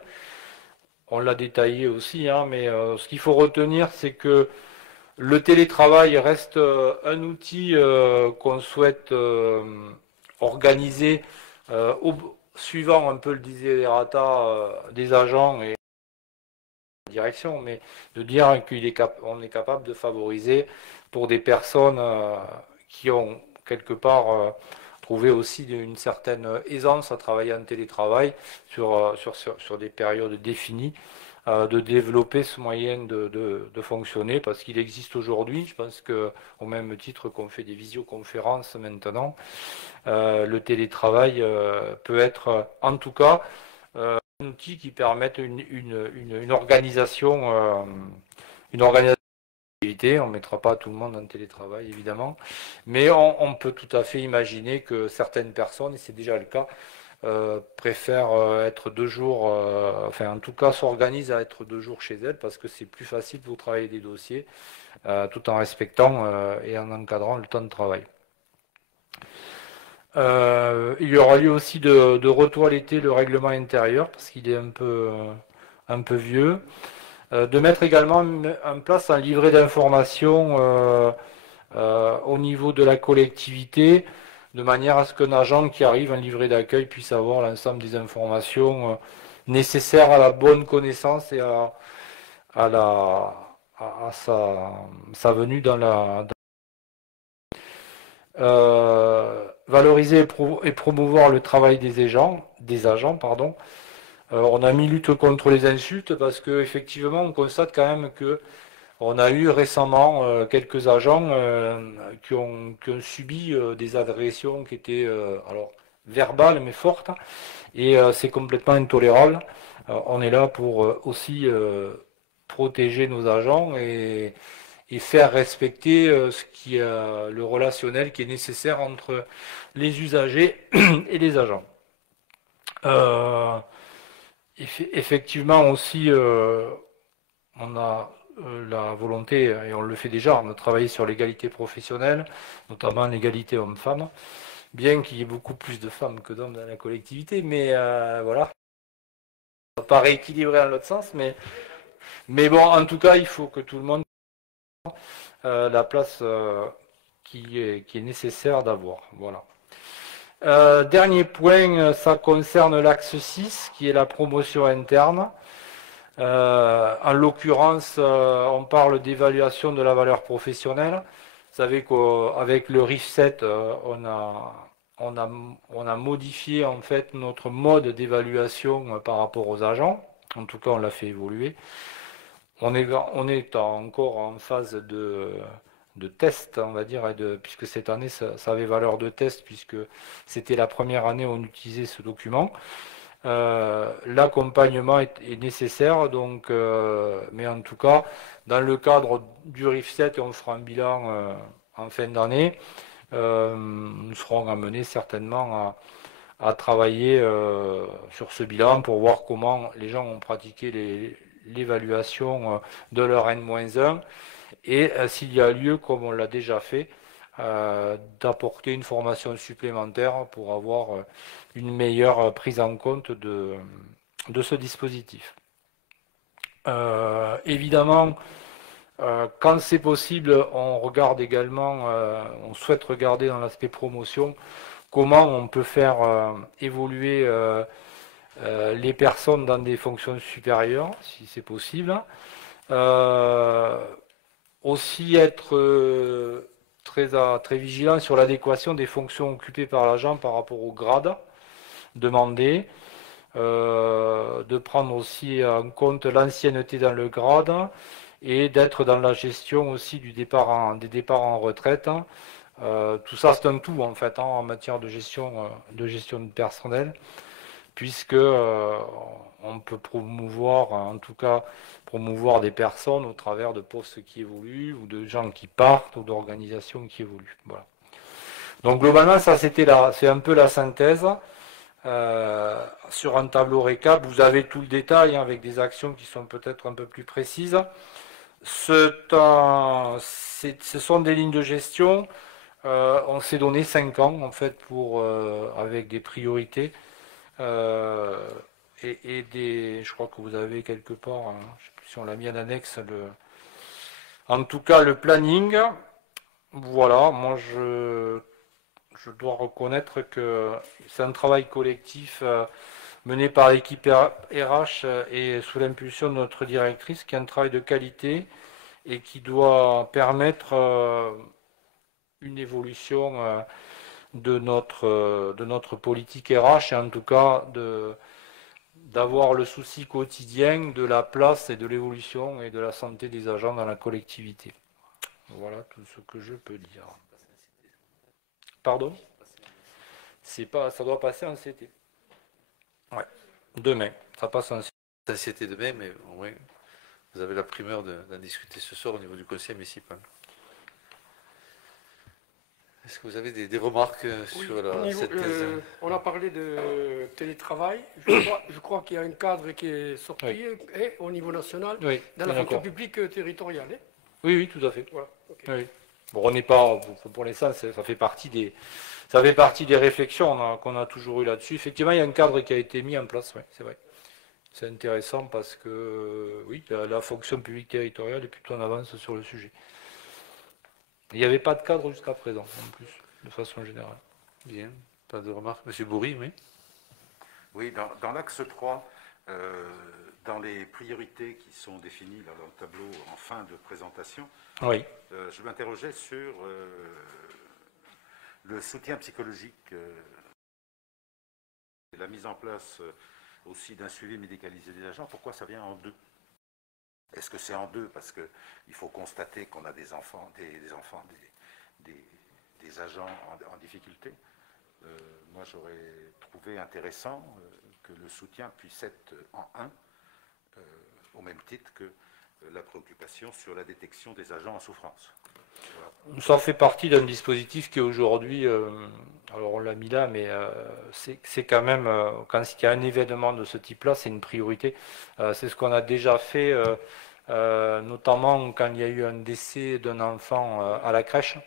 On l'a détaillé aussi, mais ce qu'il faut retenir, c'est que le télétravail reste un outil qu'on souhaite organiser suivant un peu le desiderata des agents et de la direction, mais de dire qu'on est capable de favoriser pour des personnes qui ont quelque part trouvé aussi une certaine aisance à travailler en télétravail sur des périodes définies, de développer ce moyen de fonctionner, parce qu'il existe aujourd'hui, je pense qu'au même titre qu'on fait des visioconférences maintenant, le télétravail peut être en tout cas un outil qui permette une organisation, une organisation d'activité. On ne mettra pas tout le monde en télétravail, évidemment, mais on peut tout à fait imaginer que certaines personnes, et c'est déjà le cas, préfèrent être 2 jours, enfin en tout cas s'organisent à être 2 jours chez elles parce que c'est plus facile pour travailler des dossiers tout en respectant et en encadrant le temps de travail. Il y aura lieu aussi de retoiletter le règlement intérieur parce qu'il est un peu vieux. De mettre également en place un livret d'information au niveau de la collectivité, de manière à ce qu'un agent qui arrive, un livret d'accueil, puisse avoir l'ensemble des informations nécessaires à la bonne connaissance et à sa venue dans la... valoriser et promouvoir le travail des agents, pardon. On a mis lutte contre les insultes parce que effectivement on constate quand même que on a eu récemment quelques agents qui ont subi des agressions qui étaient alors verbales mais fortes et c'est complètement intolérable. On est là pour aussi protéger nos agents et faire respecter le relationnel qui est nécessaire entre les usagers et les agents. Effectivement aussi, on a la volonté, et on le fait déjà, de travailler sur l'égalité professionnelle, notamment l'égalité homme-femme, bien qu'il y ait beaucoup plus de femmes que d'hommes dans la collectivité, mais voilà, ça paraît équilibré dans l'autre sens, mais bon, en tout cas, il faut que tout le monde ait la place qui est nécessaire d'avoir. Voilà. Dernier point, ça concerne l'axe 6, qui est la promotion interne. En l'occurrence, on parle d'évaluation de la valeur professionnelle. Vous savez qu'avec le RIF 7, on a modifié en fait notre mode d'évaluation par rapport aux agents. En tout cas, on l'a fait évoluer. On est encore en phase de test, on va dire, puisque cette année, ça avait valeur de test, puisque c'était la première année où on utilisait ce document. L'accompagnement est nécessaire, donc, mais en tout cas, dans le cadre du RIF 7, on fera un bilan en fin d'année. Nous serons amenés certainement à travailler sur ce bilan pour voir comment les gens ont pratiqué l'évaluation de leur N-1 et s'il y a lieu, comme on l'a déjà fait, d'apporter une formation supplémentaire pour avoir une meilleure prise en compte de ce dispositif. Évidemment, quand c'est possible, on regarde également, on souhaite regarder dans l'aspect promotion comment on peut faire évoluer les personnes dans des fonctions supérieures, si c'est possible. Aussi être très vigilant sur l'adéquation des fonctions occupées par l'agent par rapport au grade demandé, de prendre aussi en compte l'ancienneté dans le grade et d'être dans la gestion aussi des départs en retraite. Tout ça c'est un tout en fait en matière de gestion de personnel, puisque on peut promouvoir, en tout cas promouvoir des personnes au travers de postes qui évoluent ou de gens qui partent ou d'organisations qui évoluent. Voilà. Donc globalement, ça c'est un peu la synthèse. Sur un tableau récap, vous avez tout le détail avec des actions qui sont peut-être un peu plus précises. Ce sont des lignes de gestion. On s'est donné 5 ans en fait avec des priorités. Je crois que vous avez quelque part, hein, je ne sais plus si on l'a mis en annexe, en tout cas le planning. Voilà, moi je dois reconnaître que c'est un travail collectif mené par l'équipe RH et sous l'impulsion de notre directrice, qui est un travail de qualité et qui doit permettre une évolution de notre politique RH et en tout cas d'avoir le souci quotidien de la place et de l'évolution et de la santé des agents dans la collectivité. Voilà tout ce que je peux dire. Pardon ? Ça doit passer en CT. Ouais. Demain. passe en Anxiété demain, mais au moins vous avez la primeur d'en discuter ce soir au niveau du conseil municipal. Est-ce que vous avez des remarques Oui, sur cette thèse? on a parlé de télétravail. Je crois qu'il y a un cadre qui est sorti au niveau national Oui, dans la fonction d'accord. publique territoriale. Hein. Oui, oui, tout à fait. Voilà, ok. Oui. Bon, on n'est pas, pour l'instant, ça fait partie des réflexions qu'on a toujours eues là-dessus. Effectivement, il y a un cadre qui a été mis en place, oui, c'est vrai. C'est intéressant parce que, oui, la fonction publique territoriale est plutôt en avance sur le sujet. Il n'y avait pas de cadre jusqu'à présent, en plus, de façon générale. Bien, pas de remarques. Monsieur Bourri, oui. Oui, dans l'axe 3, dans les priorités qui sont définies là, dans le tableau en fin de présentation, Oui. je m'interrogeais sur le soutien psychologique, et la mise en place aussi d'un suivi médicalisé des agents. Pourquoi ça vient en deux? Est-ce que c'est en deux parce qu'il faut constater qu'on a des enfants, des agents en difficulté? Moi, j'aurais trouvé intéressant que le soutien puisse être en un, au même titre que la préoccupation sur la détection des agents en souffrance. Voilà. Ça fait partie d'un dispositif qui aujourd'hui, alors on l'a mis là, mais c'est quand même, quand il y a un événement de ce type-là, c'est une priorité. C'est ce qu'on a déjà fait, notamment quand il y a eu un décès d'un enfant à la crèche.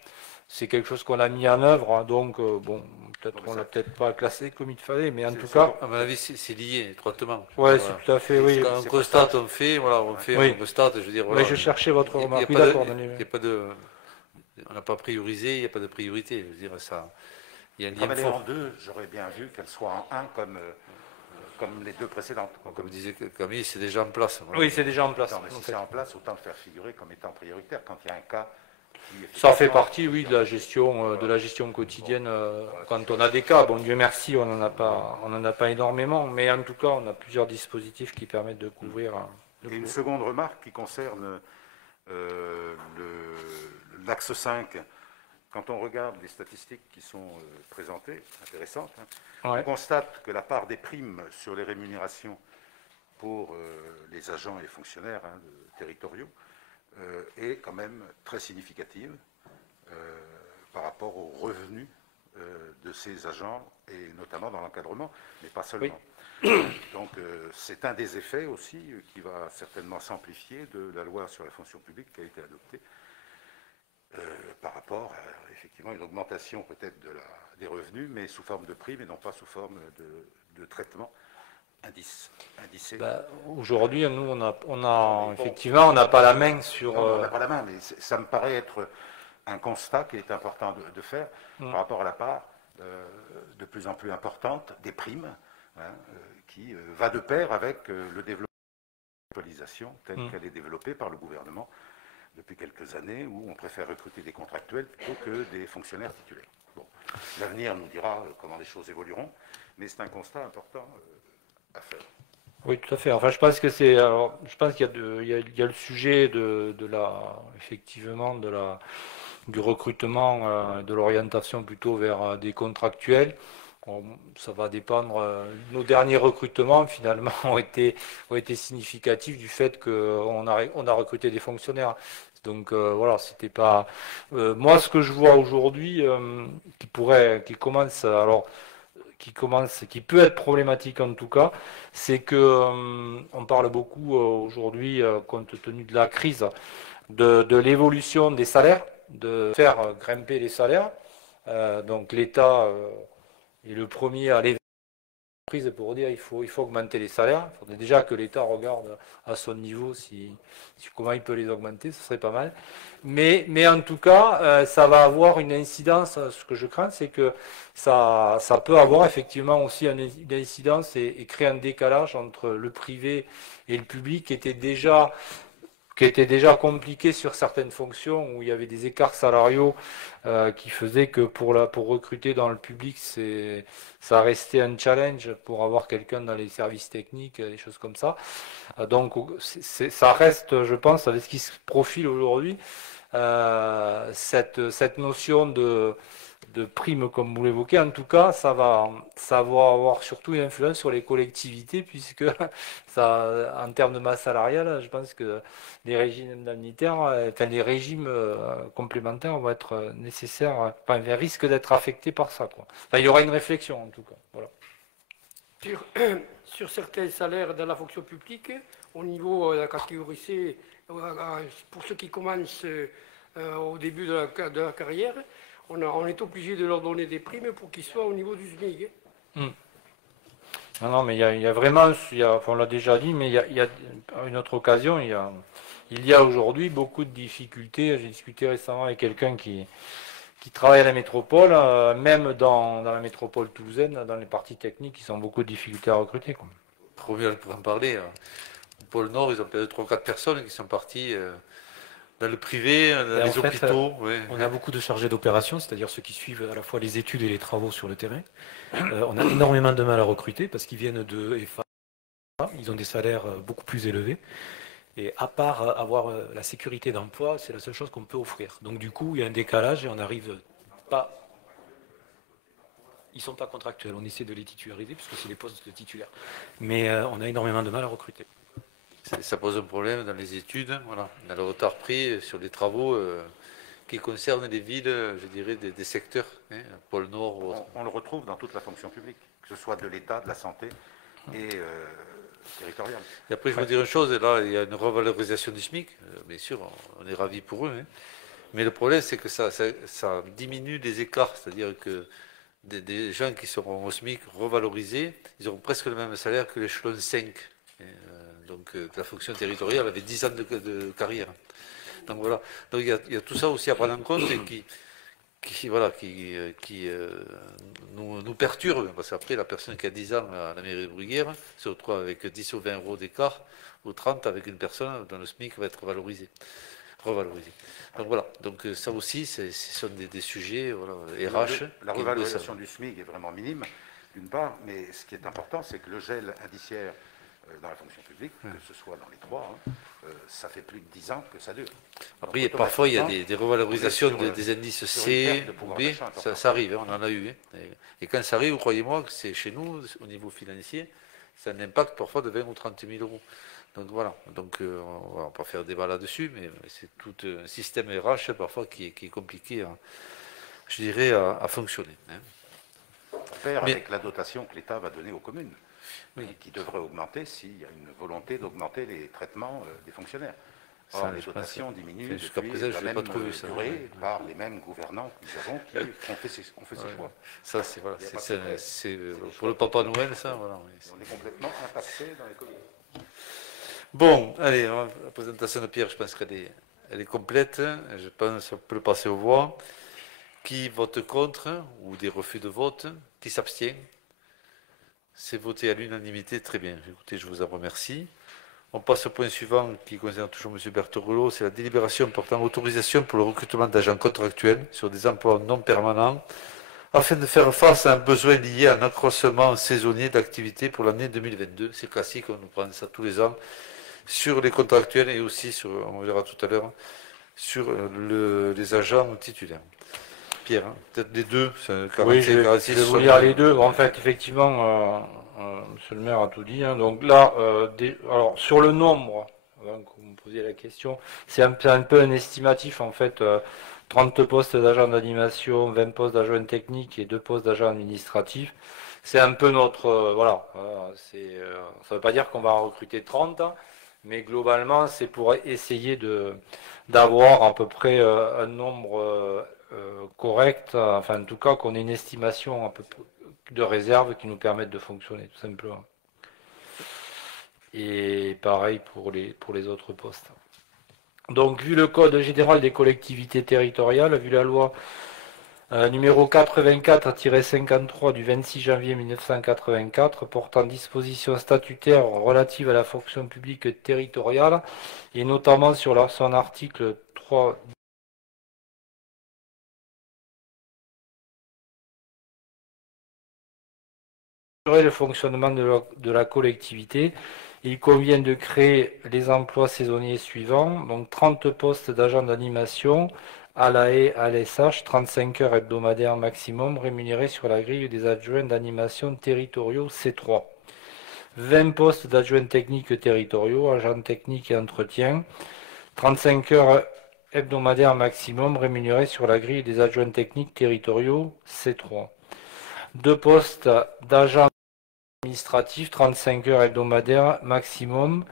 C'est quelque chose qu'on a mis en œuvre, donc bon, peut-être on l'a peut-être pas classé comme il fallait, mais en tout cas, à mon avis, c'est lié étroitement. ouais, Voilà. c'est tout à fait, oui. Quand on constate, on fait, voilà, on fait, Oui. on constate. Je veux dire, voilà. Oui, je cherchais votre Il y a remarque. Oui, pas de- d'accord, il y a pas de, on n'a pas priorisé, il n'y a pas de priorité. Je veux dire, ça, il y a un Comme lien elle est fort. en deux, j'aurais bien vu qu'elle soit en un comme les deux précédentes. Comme disait Camille, c'est déjà en place. Voilà. Oui, c'est déjà en place. Non, mais si en fait. c'est en place, autant le faire figurer comme étant prioritaire quand il y a un cas qui Ça fait effectivement, partie, oui, de la gestion quotidienne. Quand on a des cas, bon, Dieu merci, on n'en a pas énormément, mais en tout cas, on a plusieurs dispositifs qui permettent de couvrir. Et une seconde remarque qui concerne l'axe 5. Quand on regarde les statistiques qui sont présentées, intéressantes, hein, Ouais. on constate que la part des primes sur les rémunérations pour les agents et les fonctionnaires territoriaux est quand même très significative par rapport aux revenus de ces agents, et notamment dans l'encadrement, mais pas seulement. Donc c'est un des effets aussi qui va certainement s'amplifier de la loi sur la fonction publique qui a été adoptée par rapport à effectivement une augmentation peut-être des revenus, mais sous forme de prime et non pas sous forme de traitement indicé. Aujourd'hui, nous, effectivement, on n'a pas la main sur. Non, on n'a pas la main, mais ça me paraît être un constat qui est important de faire par rapport à la part de plus en plus importante des primes, hein, qui va de pair avec le développement de l'actualisation telle qu'elle est développée par le gouvernement depuis quelques années, où on préfère recruter des contractuels plutôt que des fonctionnaires titulaires. Bon, l'avenir nous dira comment les choses évolueront, mais c'est un constat important à faire. Oui, tout à fait. Enfin, je pense que je pense qu'il y a le sujet effectivement, du recrutement, de l'orientation plutôt vers des contractuels. Ça va dépendre. Nos derniers recrutements, finalement, ont été significatifs du fait qu'on a recruté des fonctionnaires. Donc voilà, c'était pas. Moi, ce que je vois aujourd'hui, qui peut être problématique en tout cas, c'est que on parle beaucoup aujourd'hui, compte tenu de la crise, de l'évolution des salaires, de faire grimper les salaires. Donc l'État est le premier à aller prise pour dire il faut augmenter les salaires. Il faudrait déjà que l'État regarde à son niveau comment il peut les augmenter, ce serait pas mal. Mais en tout cas, ça va avoir une incidence. Ce que je crains, c'est que ça peut avoir effectivement aussi une incidence et créer un décalage entre le privé et le public qui était déjà compliqué sur certaines fonctions où il y avait des écarts salariaux qui faisaient que pour recruter dans le public, ça restait un challenge pour avoir quelqu'un dans les services techniques, des choses comme ça. Donc ça reste, je pense, avec ce qui se profile aujourd'hui, cette notion primes comme vous l'évoquez. En tout cas, ça va avoir surtout une influence sur les collectivités, puisque ça, en termes de masse salariale, je pense que les régimes indemnitaires, enfin les régimes complémentaires vont être nécessaires, enfin, risquent d'être affectés par ça, quoi. Enfin, il y aura une réflexion en tout cas. Voilà. Sur certains salaires dans la fonction publique, au niveau de la catégorie C, pour ceux qui commencent au début de la carrière, on est obligé de leur donner des primes pour qu'ils soient au niveau du SMIC. Non, mais il y a vraiment, on l'a déjà dit, mais il y a une autre occasion, il y a aujourd'hui beaucoup de difficultés. J'ai discuté récemment avec quelqu'un qui travaille à la métropole, même dans la métropole toulousaine, dans les parties techniques, ils ont beaucoup de difficultés à recruter, quoi. Probablement pour en parler. Au pôle Nord, ils ont perdu 3 ou 4 personnes qui sont parties dans le privé, dans les hôpitaux. On a beaucoup de chargés d'opération, c'est-à-dire ceux qui suivent à la fois les études et les travaux sur le terrain. On a énormément de mal à recruter parce qu'ils viennent de EFA, ils ont des salaires beaucoup plus élevés. Et à part avoir la sécurité d'emploi, c'est la seule chose qu'on peut offrir. Donc du coup, il y a un décalage et on n'arrive pas... Ils ne sont pas contractuels, on essaie de les titulariser puisque c'est des postes de titulaires. Mais on a énormément de mal à recruter. Ça pose un problème dans les études, voilà. On a le retard pris sur les travaux qui concernent les villes, je dirais, des secteurs, pôle Nord ou autre. On le retrouve dans toute la fonction publique, que ce soit de l'État, de la santé et territoriale. Et après, je veux dire une chose, là, il y a une revalorisation du SMIC, bien sûr, on est ravis pour eux, mais le problème, c'est que ça diminue les écarts, c'est-à-dire que des gens qui seront au SMIC revalorisés, ils auront presque le même salaire que l'échelon 5. Donc la fonction territoriale avait 10 ans de carrière. Donc voilà. Donc il y a tout ça aussi à prendre en compte et qui nous perturbe. Parce qu'après, la personne qui a 10 ans à la mairie de Bruguière se retrouve avec 10 ou 20 euros d'écart, ou 30 avec une personne dont le SMIC va être revalorisé. Donc voilà. Donc ça aussi, ce sont des sujets RH. La revalorisation du SMIC est vraiment minime, d'une part, mais ce qui est important, c'est que le gel indiciaire dans la fonction publique, que ce soit dans les 3, ça fait plus de 10 ans que ça dure. Après, parfois, il y a des revalorisations des indices C ou B, ça arrive, on en a eu. Et quand ça arrive, croyez-moi que c'est chez nous, au niveau financier, ça a un impact parfois de 20 ou 30 000 euros. Donc voilà, donc on va pas faire débat là-dessus, mais c'est tout un système RH parfois qui est compliqué, je dirais, à fonctionner. Faire avec la dotation que l'État va donner aux communes. Oui. Qui devrait augmenter s'il y a une volonté d'augmenter les traitements des fonctionnaires. Or, les dotations diminuent jusqu'à présent, je n'ai pas trop vu ça. Par les mêmes gouvernants que nous avons qui ont fait ces choix. Ça, c'est pour le Papa Noël, ça. Voilà, on est complètement impacté dans les communes. Bon, allez, la présentation de Pierre, je pense qu'elle est complète. Je pense qu'on peut le passer aux voix. Qui vote contre ou des refus de vote? Qui s'abstient? C'est voté à l'unanimité, très bien. Écoutez, je vous en remercie. On passe au point suivant qui concerne toujours M. Berthelot, c'est la délibération portant autorisation pour le recrutement d'agents contractuels sur des emplois non permanents afin de faire face à un besoin lié à un accroissement saisonnier d'activité pour l'année 2022. C'est classique, on nous prend ça tous les ans sur les contractuels et aussi, on verra tout à l'heure, sur les agents titulaires. Pierre, peut-être les deux. Oui, je vais vous lire les deux. En fait, effectivement, monsieur le maire a tout dit. Donc là, alors sur le nombre, avant que vous me posiez la question, c'est un peu un estimatif en fait. 30 postes d'agents d'animation, 20 postes d'agents techniques et 2 postes d'agents administratifs. C'est un peu notre... voilà. Ça ne veut pas dire qu'on va en recruter 30, mais globalement, c'est pour essayer d'avoir à peu près un nombre... correct, enfin en tout cas qu'on ait une estimation un peu de réserve qui nous permette de fonctionner tout simplement. Et pareil pour les autres postes. Donc vu le code général des collectivités territoriales, vu la loi numéro 84-53 du 26 janvier 1984 portant dispositions statutaires relatives à la fonction publique territoriale et notamment sur son article 3 le fonctionnement de la collectivité, il convient de créer les emplois saisonniers suivants, donc 30 postes d'agents d'animation, à la haie à l'SH, 35 heures hebdomadaires maximum, rémunérés sur la grille des adjoints d'animation territoriaux C3. 20 postes d'adjoints techniques territoriaux, agents techniques et entretien, 35 heures hebdomadaires maximum, rémunérés sur la grille des adjoints techniques territoriaux C3. 2 postes d'agents administratifs, 35 heures hebdomadaires maximum,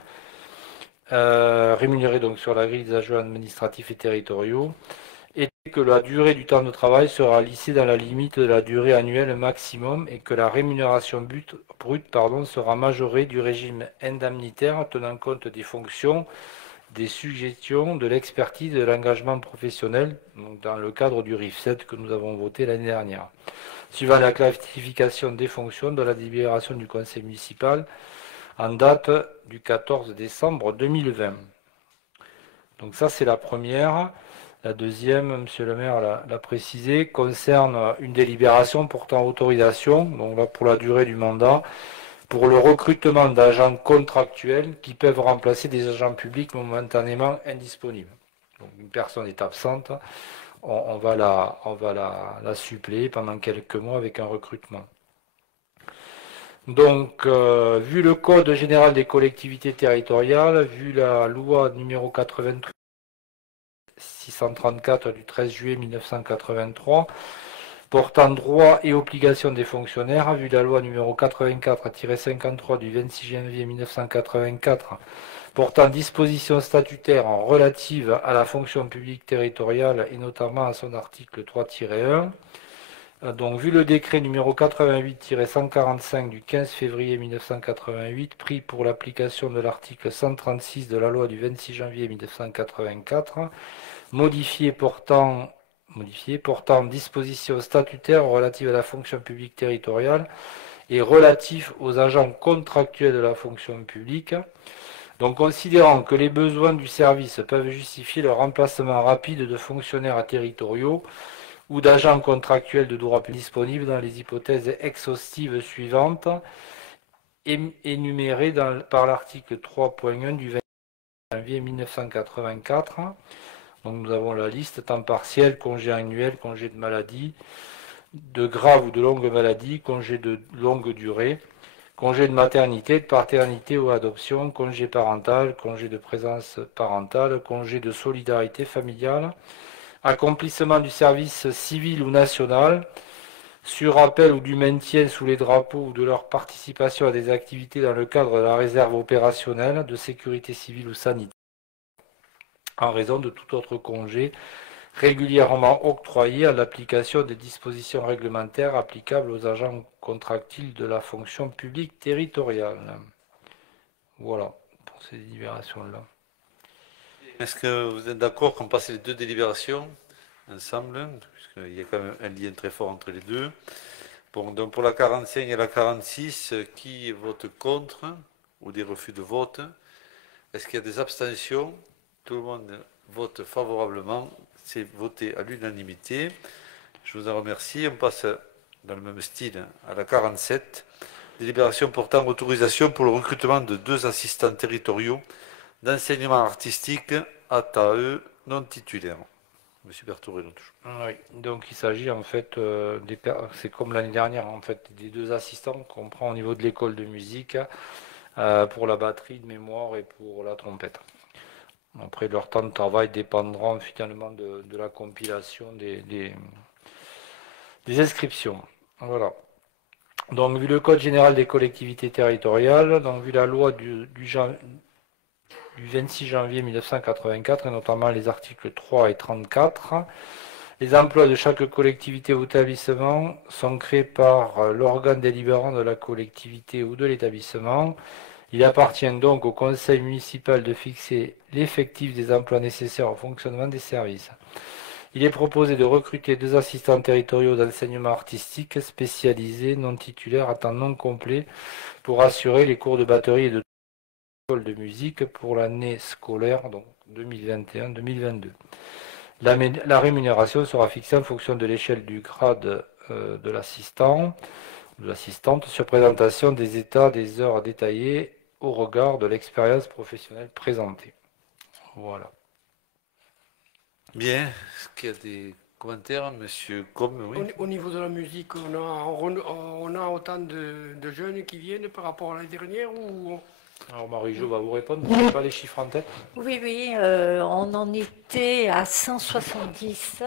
rémunérés donc sur la grille des adjoints administratifs et territoriaux, et que la durée du temps de travail sera lissée dans la limite de la durée annuelle maximum et que la rémunération brute sera majorée du régime indemnitaire tenant compte des fonctions, des suggestions, de l'expertise et de l'engagement professionnel, donc dans le cadre du RIF 7 que nous avons voté l'année dernière, suivant la classification des fonctions de la délibération du conseil municipal en date du 14 décembre 2020. Donc ça c'est la première. La deuxième, monsieur le maire l'a précisé, concerne une délibération portant autorisation, donc là pour la durée du mandat, pour le recrutement d'agents contractuels qui peuvent remplacer des agents publics momentanément indisponibles. Donc une personne est absente, on va la suppléer pendant quelques mois avec un recrutement. Donc, vu le Code général des collectivités territoriales, vu la loi numéro 83 634 du 13 juillet 1983, portant droits et obligations des fonctionnaires, vu la loi numéro 84-53 du 26 janvier 1984, portant dispositions statutaires relatives à la fonction publique territoriale et notamment à son article 3-1, donc vu le décret numéro 88-145 du 15 février 1988, pris pour l'application de l'article 136 de la loi du 26 janvier 1984, modifié portant dispositions statutaires relatives à la fonction publique territoriale et relatifs aux agents contractuels de la fonction publique. Donc, considérant que les besoins du service peuvent justifier le remplacement rapide de fonctionnaires territoriaux ou d'agents contractuels de droit disponibles dans les hypothèses exhaustives suivantes, énumérées par l'article 3.1 du 20 janvier 1984. Donc nous avons la liste: temps partiel, congé annuel, congé de maladie, de grave ou de longue maladie, congé de longue durée, congé de maternité, de paternité ou adoption, congé parental, congé de présence parentale, congé de solidarité familiale, accomplissement du service civil ou national, sur appel ou du maintien sous les drapeaux ou de leur participation à des activités dans le cadre de la réserve opérationnelle de sécurité civile ou sanitaire, en raison de tout autre congé régulièrement octroyé à l'application des dispositions réglementaires applicables aux agents contractuels de la fonction publique territoriale. Voilà pour ces délibérations-là. Est-ce que vous êtes d'accord qu'on passe les deux délibérations ensemble, puisqu'il y a quand même un lien très fort entre les deux. Bon, donc pour la 45 et la 46, qui vote contre ou des refus de vote? Est-ce qu'il y a des abstentions? Tout le monde vote favorablement, c'est voté à l'unanimité. Je vous en remercie. On passe dans le même style à la 47. Délibération portant autorisation pour le recrutement de 2 assistants territoriaux d'enseignement artistique ATAE non titulaires. Monsieur Berthouré, oui, donc il s'agit en fait, c'est comme l'année dernière, en fait, des 2 assistants qu'on prend au niveau de l'école de musique pour la batterie de mémoire et pour la trompette. Après, leur temps de travail dépendra finalement de la compilation des inscriptions. Voilà. Donc, vu le Code général des collectivités territoriales, donc vu la loi du 26 janvier 1984, et notamment les articles 3 et 34, les emplois de chaque collectivité ou établissement sont créés par l'organe délibérant de la collectivité ou de l'établissement. Il appartient donc au conseil municipal de fixer l'effectif des emplois nécessaires au fonctionnement des services. Il est proposé de recruter 2 assistants territoriaux d'enseignement artistique spécialisés non titulaires à temps non complet pour assurer les cours de batterie et de école de musique pour l'année scolaire donc 2021-2022. La rémunération sera fixée en fonction de l'échelle du grade de l'assistant ou de l'assistante sur présentation des états des heures détaillées au regard de l'expérience professionnelle présentée. Voilà. Bien. Est-ce qu'il y a des commentaires, monsieur Comme? Oui. Au niveau de la musique, on a autant de jeunes qui viennent par rapport à l'année dernière ou... Alors Marie-Jo va vous répondre, vous n'avez pas les chiffres en tête? Oui, oui, on en était à 170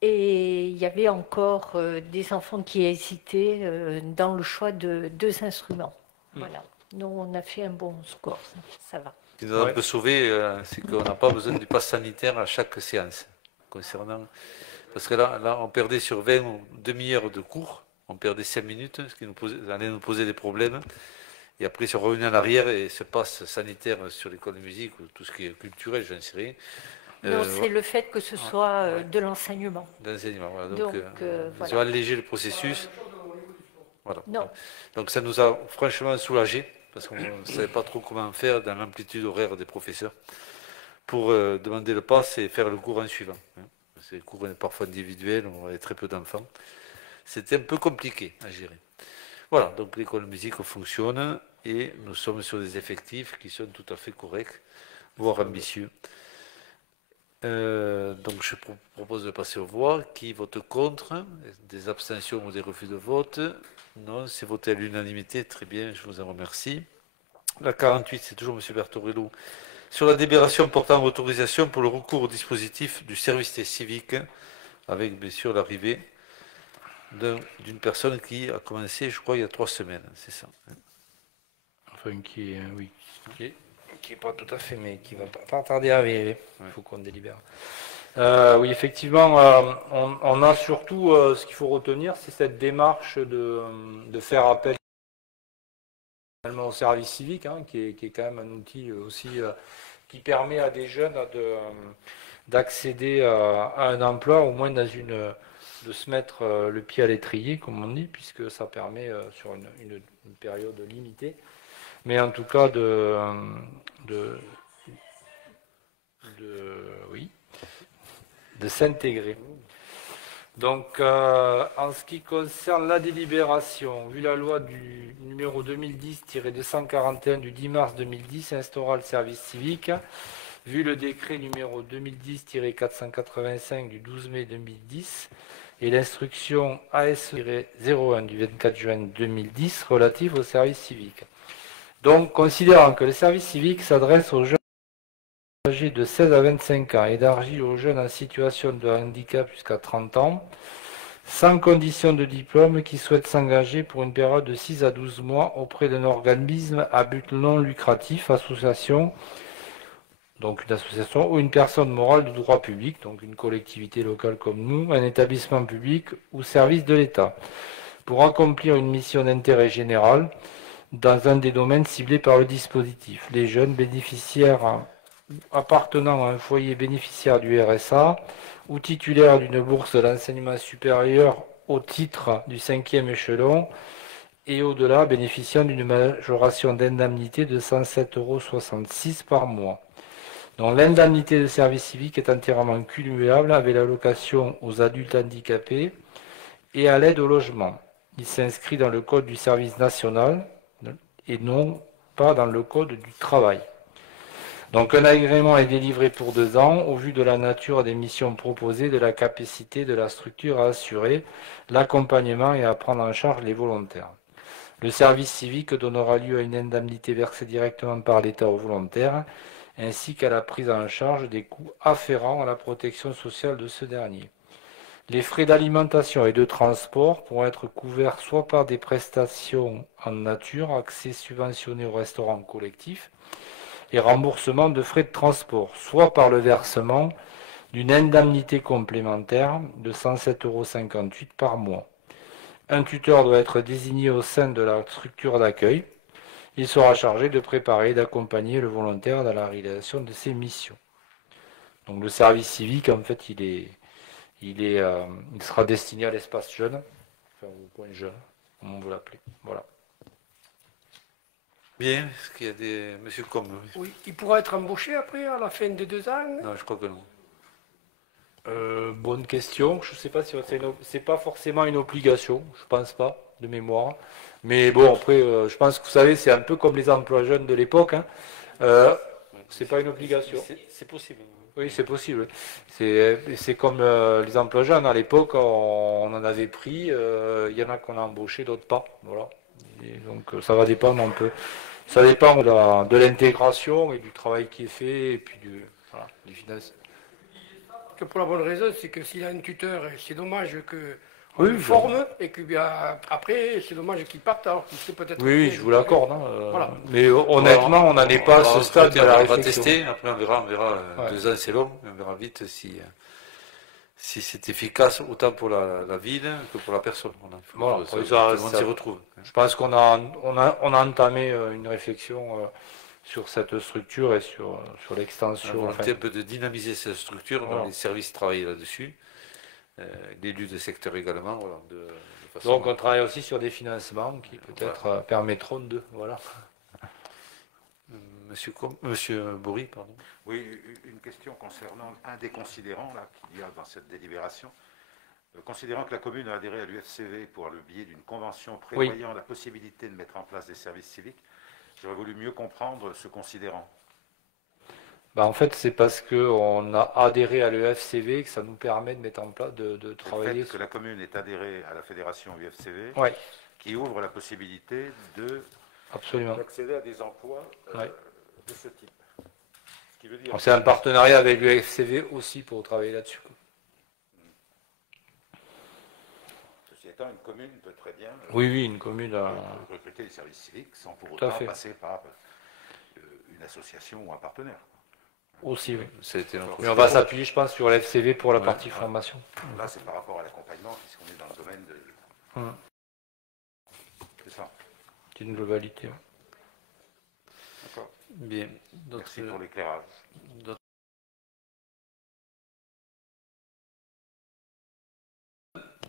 et il y avait encore des enfants qui hésitaient dans le choix de 2 instruments. Voilà. Nous, on a fait un bon score, ça va. Ce qui nous a un peu sauvé, c'est qu'on n'a pas besoin du pass sanitaire à chaque séance. Parce que là, on perdait sur 20 demi-heures de cours, on perdait 5 minutes, ce qui allait nous poser des problèmes. Et après, si on revenait en arrière et ce passe sanitaire sur l'école de musique ou tout ce qui est culturel, j'en sais rien. Non, c'est le fait que ce soit de l'enseignement. D'enseignement, voilà. Donc, ça va alléger le processus. Voilà. Non. Donc ça nous a franchement soulagés, parce qu'on ne savait pas trop comment faire dans l'amplitude horaire des professeurs, pour demander le pass et faire le cours en suivant. Ces cours parfois individuels, on avait très peu d'enfants. C'était un peu compliqué à gérer. Voilà, donc l'école de musique fonctionne et nous sommes sur des effectifs qui sont tout à fait corrects, voire ambitieux. Donc je propose de passer aux voix. Qui vote contre? Des abstentions ou des refus de vote? Non, c'est voté à l'unanimité. Très bien, je vous en remercie. La 48, c'est toujours M. Bertorello. Sur la délibération portant autorisation pour le recours au dispositif du service civique, avec bien sûr l'arrivée d'une personne qui a commencé, je crois, il y a 3 semaines, c'est ça. Enfin, qui est pas tout à fait, mais qui va pas tarder à arriver. Il faut qu'on délibère. Oui, effectivement, on a surtout, ce qu'il faut retenir, c'est cette démarche de faire appel au service civique, qui est quand même un outil aussi qui permet à des jeunes d'accéder à un emploi, au moins de se mettre le pied à l'étrier, comme on dit, puisque ça permet sur une période limitée, mais en tout cas de s'intégrer. Donc, en ce qui concerne la délibération, vu la loi du numéro 2010-241 du 10 mars 2010 instaurant le service civique, vu le décret numéro 2010-485 du 12 mai 2010 et l'instruction AS-01 du 24 juin 2010 relative au service civique. Donc, considérant que le service civique s'adresse aux jeunes âgés de 16 à 25 ans, élargi aux jeunes en situation de handicap jusqu'à 30 ans, sans condition de diplôme, qui souhaitent s'engager pour une période de 6 à 12 mois auprès d'un organisme à but non lucratif, association, donc une association ou une personne morale de droit public, donc une collectivité locale comme nous, un établissement public ou service de l'État, pour accomplir une mission d'intérêt général dans un des domaines ciblés par le dispositif. Les jeunes bénéficiaires appartenant à un foyer bénéficiaire du RSA ou titulaire d'une bourse d'enseignement supérieur au titre du 5e échelon et au-delà bénéficiant d'une majoration d'indemnité de 107,66 € par mois. Donc l'indemnité de service civique est entièrement cumulable avec l'allocation aux adultes handicapés et à l'aide au logement. Il s'inscrit dans le code du service national et non pas dans le code du travail. Donc un agrément est délivré pour 2 ans au vu de la nature des missions proposées, de la capacité de la structure à assurer l'accompagnement et à prendre en charge les volontaires. Le service civique donnera lieu à une indemnité versée directement par l'État aux volontaires, ainsi qu'à la prise en charge des coûts afférents à la protection sociale de ce dernier. Les frais d'alimentation et de transport pourront être couverts soit par des prestations en nature, accès subventionné au restaurant collectif, et remboursement de frais de transport, soit par le versement d'une indemnité complémentaire de 107,58 € par mois. Un tuteur doit être désigné au sein de la structure d'accueil. Il sera chargé de préparer et d'accompagner le volontaire dans la réalisation de ses missions. Donc le service civique, en fait, il sera destiné à l'espace jeune, enfin au point jeune, comme on veut l'appeler. Voilà. Bien, est-ce qu'il y a des... Monsieur Combe? Oui, il pourra être embauché après, à la fin de 2 ans? Non, je crois que non. Bonne question. Je ne sais pas si c'est pas forcément une obligation, je pense pas, de mémoire. Mais bon, après, je pense que vous savez, c'est un peu comme les emplois jeunes de l'époque. C'est pas une obligation. C'est possible. Oui, c'est possible. C'est comme les emplois jeunes. À l'époque, on en avait pris. Il y en a qu'on a embauché, d'autres pas. Voilà. Et donc, ça va dépendre un peu. Ça dépend de l'intégration et du travail qui est fait et puis voilà, des finances. Que pour la bonne raison, c'est que s'il a un tuteur, c'est dommage que on Oui, le forme et que après, c'est dommage qu'il parte alors qu'il serait peut-être. Oui, je vous l'accorde. Hein, voilà. Mais honnêtement, on n'en est pas à ce stade de la On va réflexion. tester, après on verra. Ouais. 2 ans c'est long, on verra vite si c'est efficace autant pour la ville que pour la personne. Voilà, tout ça- le monde ça- s'y retrouve. Je pense qu'on a entamé une réflexion sur cette structure et sur On a l'extension. volonté Enfin, un peu de dynamiser cette structure, Voilà. dans les services travaillent là-dessus, l'élus de secteur également. Voilà, de façon- donc on travaille aussi sur des financements qui peut-être permettront de... Voilà. Monsieur Bory, pardon. Oui, une question concernant un des considérants là qu'il y a dans cette délibération. Considérant que la commune a adhéré à l'UFCV pour le biais d'une convention prévoyant la possibilité de mettre en place des services civiques, j'aurais voulu mieux comprendre ce considérant. En fait, c'est parce qu'on a adhéré à l'EFCV que ça nous permet de mettre en place, de travailler. Le fait que la commune est adhérée à la fédération UFCV, Oui, qui ouvre la possibilité absolument. d'accéder à des emplois Ouais. de ce type. Ce qui veut dire Donc, c'est un partenariat avec l'UFCV aussi pour travailler là-dessus. Ceci étant, une commune peut très bien Oui, une commune. recruter des services civiques sans pour Tout à autant fait. passer par une association ou un partenaire. Aussi, oui. Ça a été notre- Mais on va s'appuyer, je pense, sur l'FCV pour la partie formation. Là, c'est par rapport à l'accompagnement, puisqu'on est dans le domaine de... C'est ça. C'est une globalité. D'accord. Bien. Merci pour l'éclairage.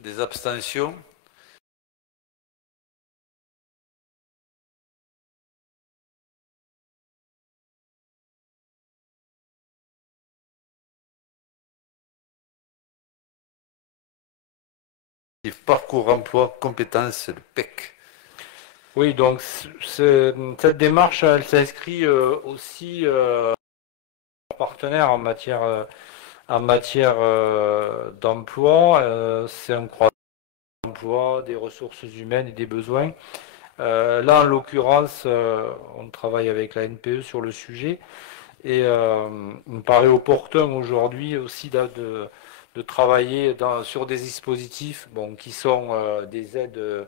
Des abstentions. Parcours emploi compétences, le PEC. Oui, donc cette démarche, elle s'inscrit aussi partenaire en matière d'emploi. C'est un croisement d'emploi, des ressources humaines et des besoins. Là, en l'occurrence, on travaille avec la NPE sur le sujet et il me paraît opportun aujourd'hui aussi de travailler sur des dispositifs qui sont des aides,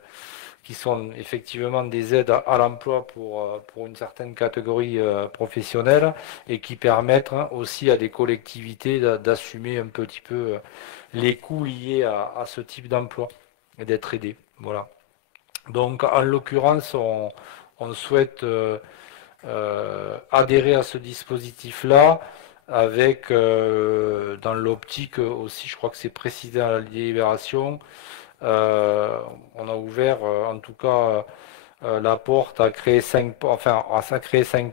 qui sont effectivement des aides à l'emploi pour une certaine catégorie professionnelle et qui permettent aussi à des collectivités d'assumer un petit peu les coûts liés à ce type d'emploi et d'être aidés. Voilà. Donc en l'occurrence, on souhaite adhérer à ce dispositif-là avec, dans l'optique aussi, je crois que c'est précisé dans la délibération, on a ouvert en tout cas la porte à créer 5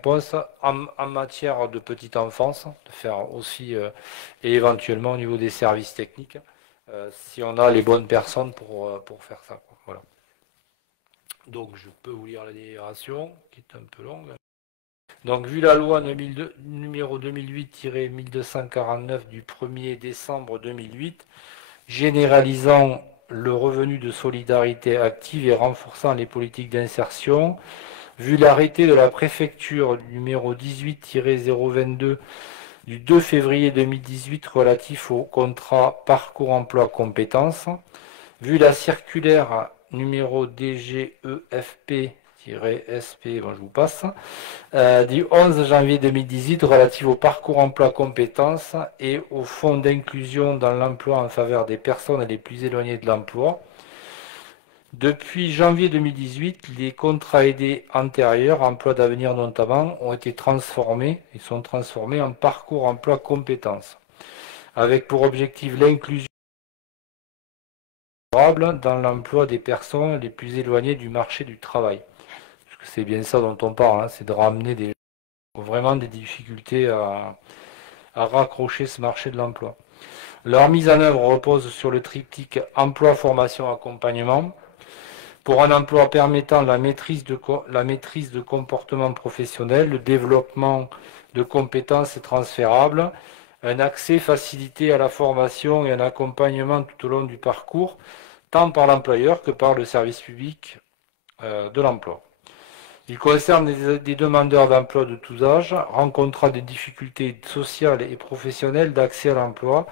postes en matière de petite enfance, de faire aussi et éventuellement au niveau des services techniques, si on a les bonnes personnes pour faire ça. Voilà. Donc je peux vous lire la délibération qui est un peu longue. Donc, vu la loi numéro 2008-1249 du 1er décembre 2008, généralisant le revenu de solidarité active et renforçant les politiques d'insertion, vu l'arrêté de la préfecture numéro 18-022 du 2 février 2018 relatif au contrat parcours emploi compétences, vu la circulaire numéro DGEFP SP, je vous passe, du 11 janvier 2018 relative au parcours emploi compétences et au fonds d'inclusion dans l'emploi en faveur des personnes les plus éloignées de l'emploi. Depuis janvier 2018, les contrats aidés antérieurs, emploi d'avenir notamment, sont transformés en parcours emploi compétences, avec pour objectif l'inclusion dans l'emploi des personnes les plus éloignées du marché du travail. C'est bien ça dont on parle, c'est de ramener vraiment des difficultés à raccrocher ce marché de l'emploi. Leur mise en œuvre repose sur le triptyque emploi, formation, accompagnement, pour un emploi permettant la maîtrise de comportements professionnels, le développement de compétences transférables, un accès facilité à la formation et un accompagnement tout au long du parcours, tant par l'employeur que par le service public de l'emploi. Il concerne des demandeurs d'emploi de tous âges, rencontrant des difficultés sociales et professionnelles d'accès à l'emploi,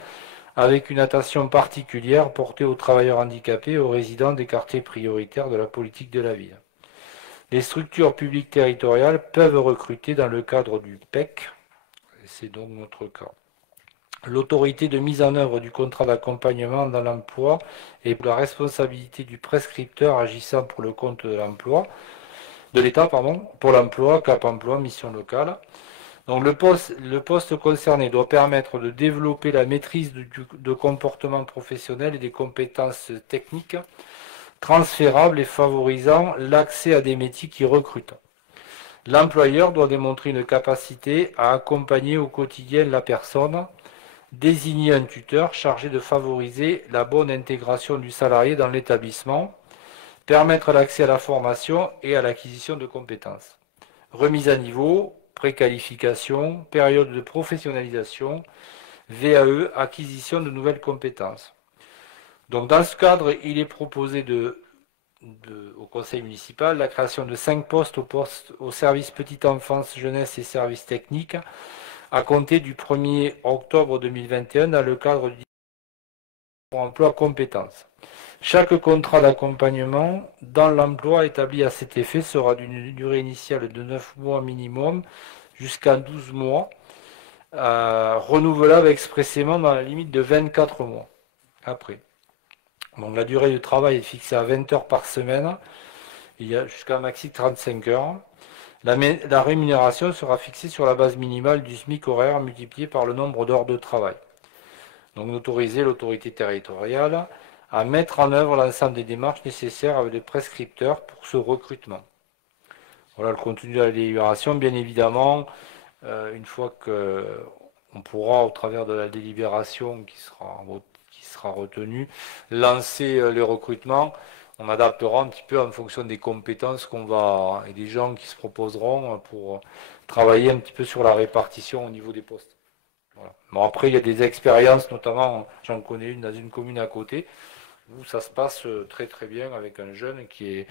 avec une attention particulière portée aux travailleurs handicapés et aux résidents des quartiers prioritaires de la politique de la ville. Les structures publiques territoriales peuvent recruter dans le cadre du PEC, et c'est donc notre cas. L'autorité de mise en œuvre du contrat d'accompagnement dans l'emploi et la responsabilité du prescripteur agissant pour le compte de l'emploi, de l'État, pour l'emploi, Cap Emploi, mission locale. Donc le poste concerné doit permettre de développer la maîtrise de comportement professionnel et des compétences techniques transférables et favorisant l'accès à des métiers qui recrutent. L'employeur doit démontrer une capacité à accompagner au quotidien la personne, désigner un tuteur chargé de favoriser la bonne intégration du salarié dans l'établissement, permettre l'accès à la formation et à l'acquisition de compétences. Remise à niveau, préqualification, période de professionnalisation, VAE, acquisition de nouvelles compétences. Donc dans ce cadre, il est proposé au conseil municipal la création de 5 postes au service petite enfance, jeunesse et services techniques à compter du 1er octobre 2021 dans le cadre du pour emploi compétences. Chaque contrat d'accompagnement dans l'emploi établi à cet effet sera d'une durée initiale de 9 mois minimum jusqu'à 12 mois, renouvelable expressément dans la limite de 24 mois après. Donc la durée de travail est fixée à 20 heures par semaine, il y a jusqu'à un maxi de 35 heures. La rémunération sera fixée sur la base minimale du SMIC horaire multiplié par le nombre d'heures de travail. Donc autoriser l'autorité territoriale à mettre en œuvre l'ensemble des démarches nécessaires avec les prescripteurs pour ce recrutement. Voilà le contenu de la délibération. Bien évidemment, une fois qu'on pourra, au travers de la délibération qui sera retenue, lancer les recrutements, on adaptera un petit peu en fonction des compétences et des gens qui se proposeront pour travailler un petit peu sur la répartition au niveau des postes. Voilà. Bon, après, il y a des expériences, notamment, j'en connais une dans une commune à côté, où ça se passe très très bien avec un jeune qui est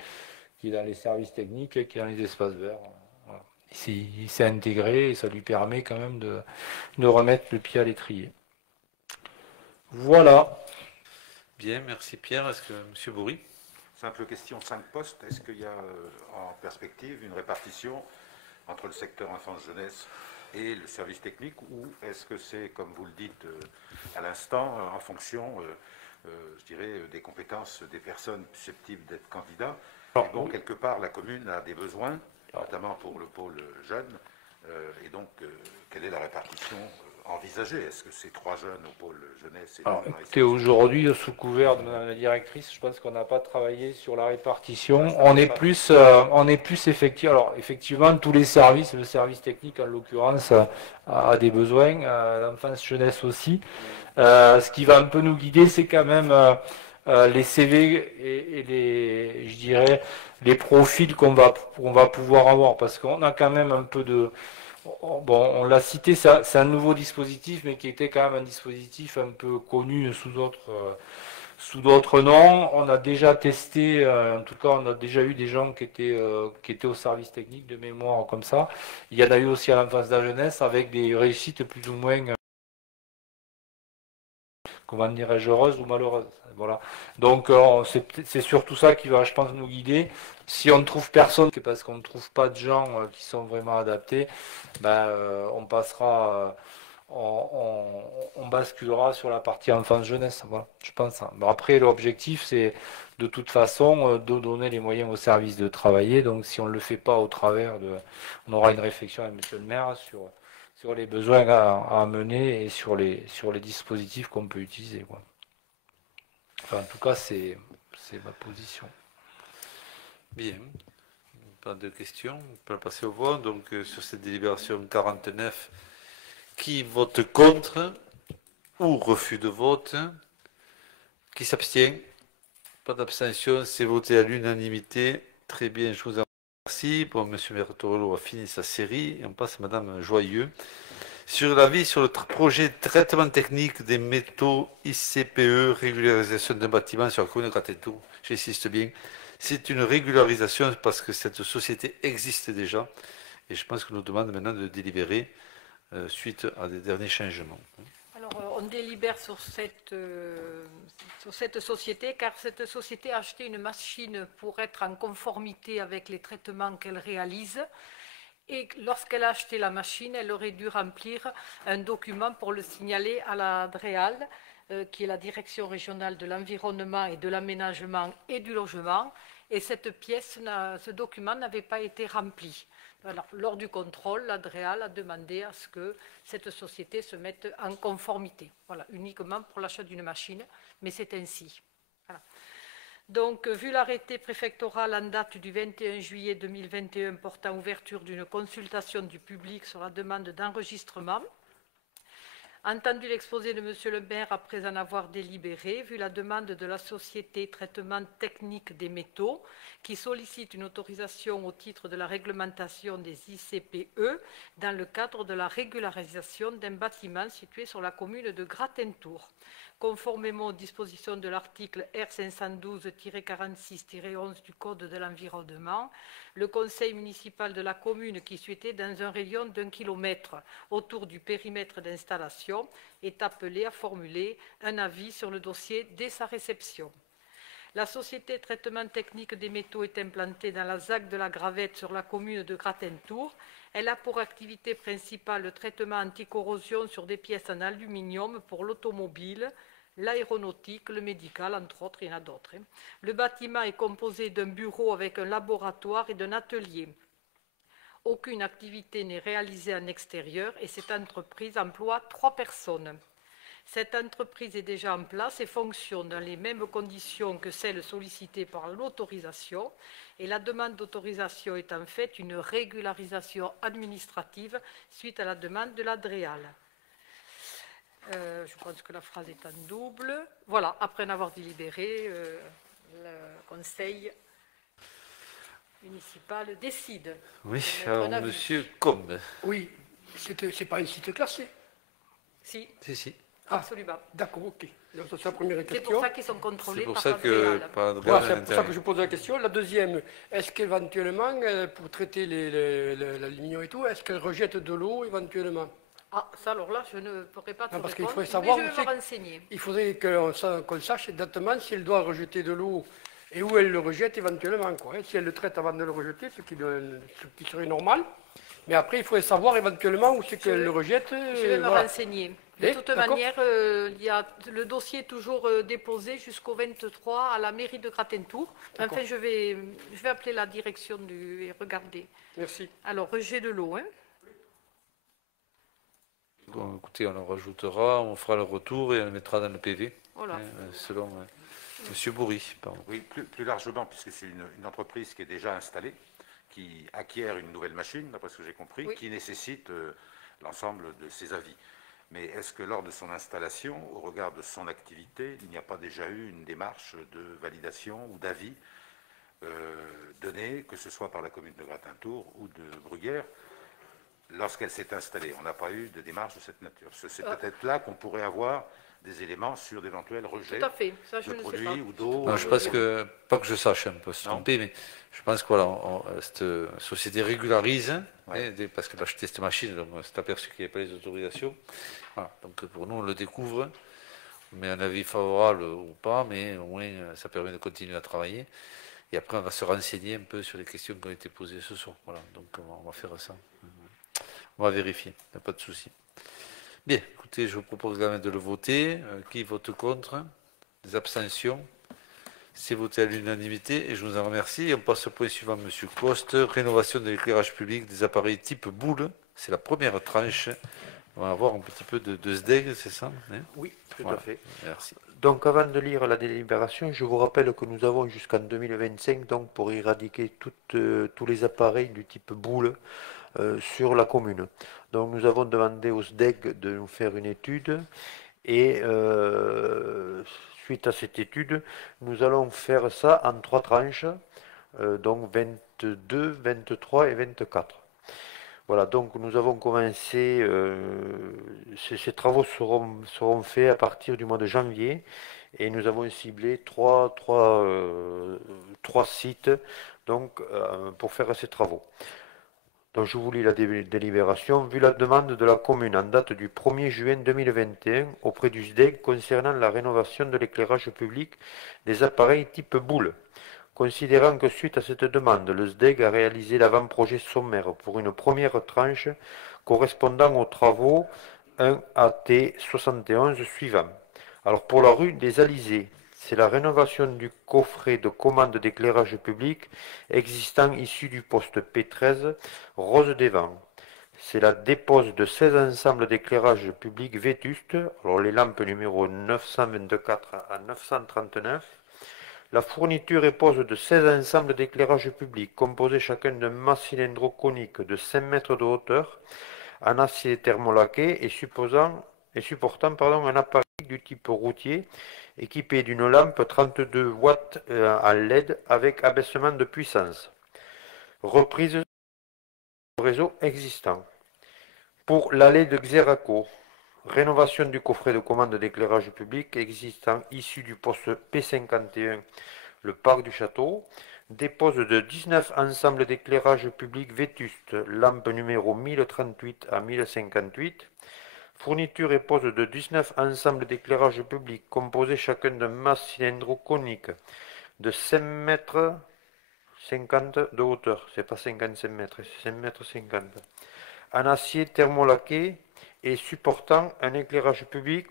dans les services techniques et qui est dans les espaces verts. Voilà. Il s'est intégré et ça lui permet quand même de remettre le pied à l'étrier. Voilà. Bien, merci Pierre. Est-ce que M. Bourri? Simple question, 5 postes. Est-ce qu'il y a en perspective une répartition entre le secteur enfance-jeunesse et le service technique, ou est-ce que c'est, comme vous le dites à l'instant, en fonction, je dirais, des compétences des personnes susceptibles d'être candidats? Bon, quelque part, la commune a des besoins, notamment pour le pôle jeune, et donc, quelle est la répartition envisagée? Est-ce que c'est 3 jeunes au pôle jeunesse et écoutez, aujourd'hui, sous couvert de Madame la directrice, je pense qu'on n'a pas travaillé sur la répartition. On est plus effectif. Alors, effectivement, tous les services, le service technique en l'occurrence, a des besoins, l'enfance jeunesse aussi. Ce qui va un peu nous guider, c'est quand même les CV et je dirais, les profils qu'on va pouvoir avoir, parce qu'on a quand même un peu de... Bon, on l'a cité, c'est un nouveau dispositif, mais qui était quand même un dispositif un peu connu sous d'autres noms. On a déjà testé, en tout cas, on a déjà eu des gens qui étaient au service technique de mémoire comme ça. Il y en a eu aussi à l'enfance de la jeunesse avec des réussites plus ou moins, comment dirais-je, heureuses ou malheureuses. Voilà. Donc c'est surtout ça qui va, je pense, nous guider. Si on ne trouve personne, c'est parce qu'on ne trouve pas de gens qui sont vraiment adaptés, on passera, on basculera sur la partie enfance-jeunesse. Voilà, je pense. Bon, après, l'objectif, c'est de toute façon de donner les moyens aux services de travailler. Donc si on ne le fait pas au travers on aura une réflexion avec monsieur le maire sur les besoins à mener et sur les dispositifs qu'on peut utiliser, quoi. Enfin, en tout cas, c'est ma position. Bien. Pas de questions. On peut passer au vote. Donc, sur cette délibération 49, qui vote contre ou refus de vote? Qui s'abstient? Pas d'abstention. C'est voté à l'unanimité. Très bien, je vous en remercie. Bon, M. Bertorello a fini sa série. Et on passe à Mme Joyeux, Sur l'avis sur le projet de traitement technique des métaux ICPE, régularisation d'un bâtiment sur la commune de Gratentour. J'insiste bien, c'est une régularisation parce que cette société existe déjà. Et je pense qu'on nous demande maintenant de délibérer suite à des derniers changements. Alors, on délibère sur cette société, car cette société a acheté une machine pour être en conformité avec les traitements qu'elle réalise. Et lorsqu'elle a acheté la machine, elle aurait dû remplir un document pour le signaler à la DREAL, qui est la Direction régionale de l'environnement et de l'aménagement et du logement. Et cette pièce, ce document n'avait pas été rempli. Alors, lors du contrôle, la DREAL a demandé à ce que cette société se mette en conformité. Voilà, uniquement pour l'achat d'une machine, mais c'est ainsi. Voilà. Donc, vu l'arrêté préfectoral en date du 21 juillet 2021 portant ouverture d'une consultation du public sur la demande d'enregistrement, entendu l'exposé de M. le maire après en avoir délibéré, vu la demande de la société Traitement technique des métaux, qui sollicite une autorisation au titre de la réglementation des ICPE dans le cadre de la régularisation d'un bâtiment situé sur la commune de Gratentour. Conformément aux dispositions de l'article R512-46-11 du Code de l'environnement, le conseil municipal de la commune qui souhaitait dans un rayon d'1 kilomètre autour du périmètre d'installation est appelé à formuler un avis sur le dossier dès sa réception. La société Traitement technique des métaux est implantée dans la ZAC de la Gravette sur la commune de Gratentour. Elle a pour activité principale le traitement anticorrosion sur des pièces en aluminium pour l'automobile, l'aéronautique, le médical, entre autres, il y en a d'autres. Le bâtiment est composé d'un bureau avec un laboratoire et d'un atelier. Aucune activité n'est réalisée en extérieur et cette entreprise emploie 3 personnes. Cette entreprise est déjà en place et fonctionne dans les mêmes conditions que celles sollicitées par l'autorisation. Et la demande d'autorisation est en fait une régularisation administrative suite à la demande de la DREAL. Je pense que la phrase est en double. Voilà, après en avoir délibéré, le conseil municipal décide. Oui, alors monsieur Combe. Oui, c'est pas un site classé. Si, Si. absolument. D'accord, ok. Donc, c'est la première C'est question. pour ça qu'ils sont contrôlés C'est pour par ça la que DREAL. Voilà, c'est pour ça que je pose la question. La deuxième, est-ce qu'éventuellement, pour traiter l'aluminium et tout, est-ce qu'elle rejette de l'eau éventuellement? Ah, ça alors là, je ne pourrais pas te Parce qu'il répondre, faudrait savoir mais je où vais me c'est renseigner. Il faudrait qu'on sache exactement si elle doit rejeter de l'eau et où elle le rejette éventuellement, quoi. Si elle le traite avant de le rejeter, ce qui serait normal. Mais après, il faudrait savoir éventuellement où c'est qu'elle le rejette. Je vais me voilà. renseigner. De toute d'accord. manière, le dossier est toujours déposé jusqu'au 23 à la mairie de Gratentour. D'accord. Enfin, je vais appeler la direction et regarder. Merci. Alors, rejet de l'eau, hein. Bon, écoutez, on en rajoutera, on fera le retour et on le mettra dans le PV, Voilà. selon monsieur Bourri. Pardon. Oui, plus largement, puisque c'est une entreprise qui est déjà installée, qui acquiert une nouvelle machine, d'après ce que j'ai compris, Oui. qui nécessite l'ensemble de ses avis. Mais est-ce que lors de son installation, au regard de son activité, il n'y a pas déjà eu une démarche de validation ou d'avis donnée, que ce soit par la commune de Gratentour ou de Bruguière, lorsqu'elle s'est installée? On n'a pas eu de démarche de cette nature. C'est peut-être là qu'on pourrait avoir des éléments sur d'éventuels rejets Tout à fait. Ça, je de ne sais pas. produits ou d'eau. Non, je pense que, pas que je sache, on peut se Non. tromper, mais je pense que voilà, cette société régularise, Ouais. parce qu'elle a acheté cette machine, donc on s'est aperçu qu'il n'y avait pas les autorisations. Voilà, donc pour nous, on le découvre, on met un avis favorable ou pas, mais au moins ça permet de continuer à travailler. Et après, on va se renseigner un peu sur les questions qui ont été posées ce soir. Voilà, donc on va faire ça. On va vérifier, il n'y a pas de souci. Bien, écoutez, je vous propose quand même de le voter. Qui vote contre? Des abstentions? C'est voté à l'unanimité et je vous en remercie. Et on passe au point suivant, monsieur Coste. Rénovation de l'éclairage public des appareils type boule. C'est la première tranche. On va avoir un petit peu de SDEG, c'est ça, hein? Oui, tout Voilà. à fait. Merci. Donc avant de lire la délibération, je vous rappelle que nous avons jusqu'en 2025 donc, pour éradiquer tous les appareils du type boule sur la commune. Donc nous avons demandé au SDEG de nous faire une étude et suite à cette étude, nous allons faire ça en 3 tranches, donc 22, 23 et 24. Voilà, donc nous avons commencé, ces travaux seront faits à partir du mois de janvier et nous avons ciblé trois sites donc, pour faire ces travaux. Donc je vous lis la délibération. Vu la demande de la commune en date du 1er juin 2021 auprès du SDEG concernant la rénovation de l'éclairage public des appareils type boule, considérant que suite à cette demande, le SDEG a réalisé l'avant-projet sommaire pour une première tranche correspondant aux travaux 1AT 71 suivants. Alors pour la rue des Alizés, c'est la rénovation du coffret de commande d'éclairage public existant issu du poste P13 Rose des Vents. C'est la dépose de 16 ensembles d'éclairage public vétustes, alors les lampes numéro 924 à 939. La fourniture et pose de 16 ensembles d'éclairage public composés chacun d'un mât cylindro-conique de 5 mètres de hauteur en acier thermolaqué et supportant un appareil du type routier équipé d'une lampe 32 watts en LED avec abaissement de puissance. Reprise sur le réseau existant. Pour l'allée de Xeraco, rénovation du coffret de commande d'éclairage public existant issu du poste P51, le parc du château. Dépose de 19 ensembles d'éclairage public vétustes, lampe numéro 1038 à 1058. Fourniture et pose de 19 ensembles d'éclairage public composés chacun d'un mât cylindro-conique de 5 mètres 50 de hauteur. C'est pas 55 mètres, c'est 5 mètres 50. En acier thermolaqué et supportant un éclairage public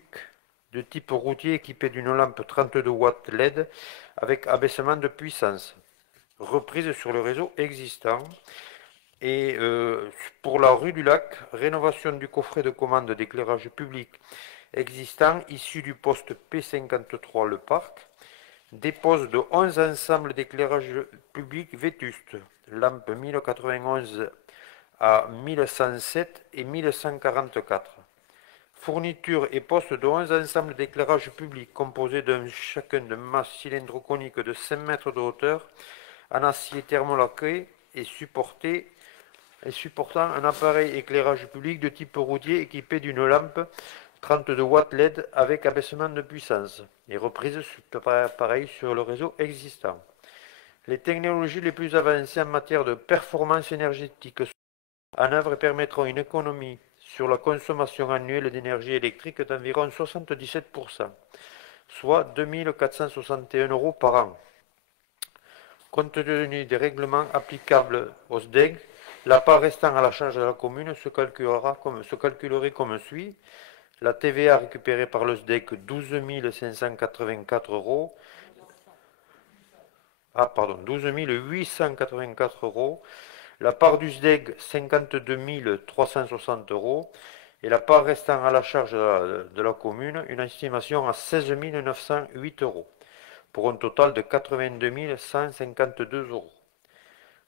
de type routier équipé d'une lampe 32 watts LED avec abaissement de puissance. Reprise sur le réseau existant. Et pour la rue du Lac, rénovation du coffret de commande d'éclairage public existant issu du poste P53 Le Parc. Dépose de 11 ensembles d'éclairage public vétustes, lampes 1091 à 1107 et 1144. Fourniture et poste de 11 ensembles d'éclairage public composés chacun d'un mât cylindro-conique de 5 mètres de hauteur en acier thermolaqué et supportant un appareil éclairage public de type routier équipé d'une lampe 32 watts LED avec abaissement de puissance et reprise pareil sur le réseau existant. Les technologies les plus avancées en matière de performance énergétique sont en œuvre et permettront une économie sur la consommation annuelle d'énergie électrique d'environ 77%, soit 2 461 € par an. Compte tenu des règlements applicables au SDEG, la part restant à la charge de la commune se calculerait comme suit. La TVA récupérée par le SDEC, 12 584 €. Ah, pardon, 12 884 €. La part du SDEG, 52 360 €. Et la part restant à la charge de la commune, une estimation à 16 908 €. Pour un total de 82 152 €.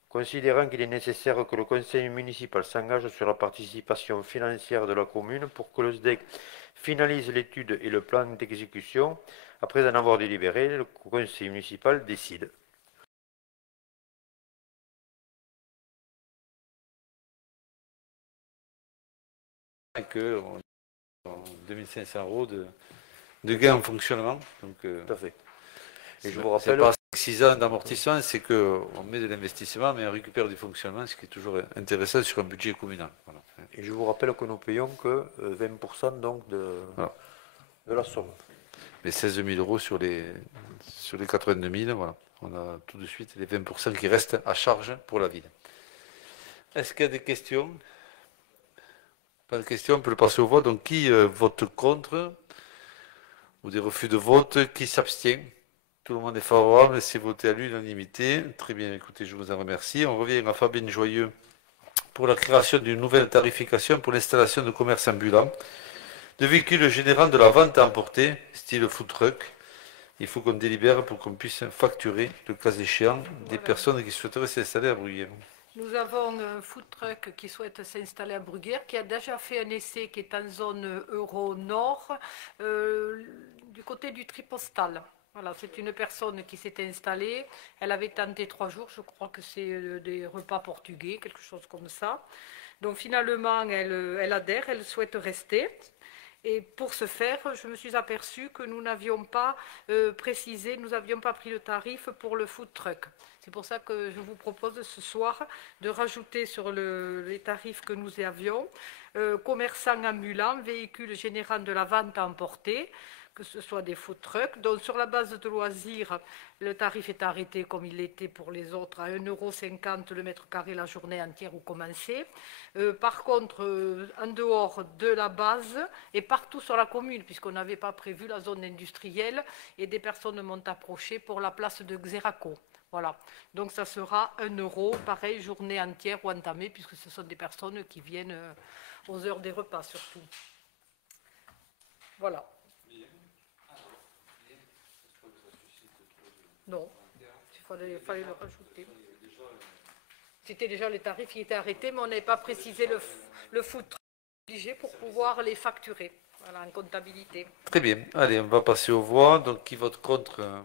Considérant qu'il est nécessaire que le conseil municipal s'engage sur la participation financière de la commune pour que le SDEC finalise l'étude et le plan d'exécution, après en avoir délibéré, le conseil municipal décide. Que 2500 € de gains en fonctionnement. Donc, tout à fait. Et je vous rappelle, pas 6 ans d'amortissement, c'est qu'on met de l'investissement, mais on récupère du fonctionnement, ce qui est toujours intéressant sur un budget communal. Voilà. Et je vous rappelle que nous payons que 20% donc de la somme. Mais 16 000 € sur les 82 000, voilà. On a tout de suite les 20% qui restent à charge pour la ville. Est-ce qu'il y a des questions? Pas de questions, on peut le passer au vote. Donc qui vote contre? Ou des refus de vote? Qui s'abstient? Tout le monde est favorable, c'est voté à l'unanimité. Très bien, écoutez, je vous en remercie. On revient à Fabienne Joyeux pour la création d'une nouvelle tarification pour l'installation de commerce ambulant, de véhicules générant de la vente à emporter, style food truck. Il faut qu'on délibère pour qu'on puisse facturer, le cas échéant, des personnes qui souhaiteraient s'installer à Bruguière. Nous avons un food truck qui souhaite s'installer à Bruguière, qui a déjà fait un essai qui est en zone euro nord, du côté du Tripostal. Voilà, c'est une personne qui s'est installée. Elle avait tenté 3 jours, je crois que c'est des repas portugais, quelque chose comme ça. Donc finalement, elle adhère, elle souhaite rester. Et pour ce faire, je me suis aperçue que nous n'avions pas précisé, nous n'avions pas pris le tarif pour le food truck. C'est pour ça que je vous propose ce soir de rajouter sur les tarifs que nous avions, commerçants ambulants, véhicules générant de la vente à emporter, que ce soit des food trucks. Donc sur la base de loisirs, le tarif est arrêté comme il l'était pour les autres à 1,50 € le mètre carré la journée entière ou commencer. Par contre, en dehors de la base et partout sur la commune, puisqu'on n'avait pas prévu la zone industrielle et des personnes m'ont approché pour la place de Xeraco. Voilà. Donc ça sera 1 €, pareil, journée entière ou entamée, puisque ce sont des personnes qui viennent aux heures des repas surtout. Voilà. Non, il fallait le rajouter. C'était déjà les tarifs qui étaient arrêtés, mais on n'avait pas précisé le food obligé pour pouvoir les facturer. Voilà, en comptabilité. Très bien. Allez, on va passer aux voix. Donc, qui vote contre?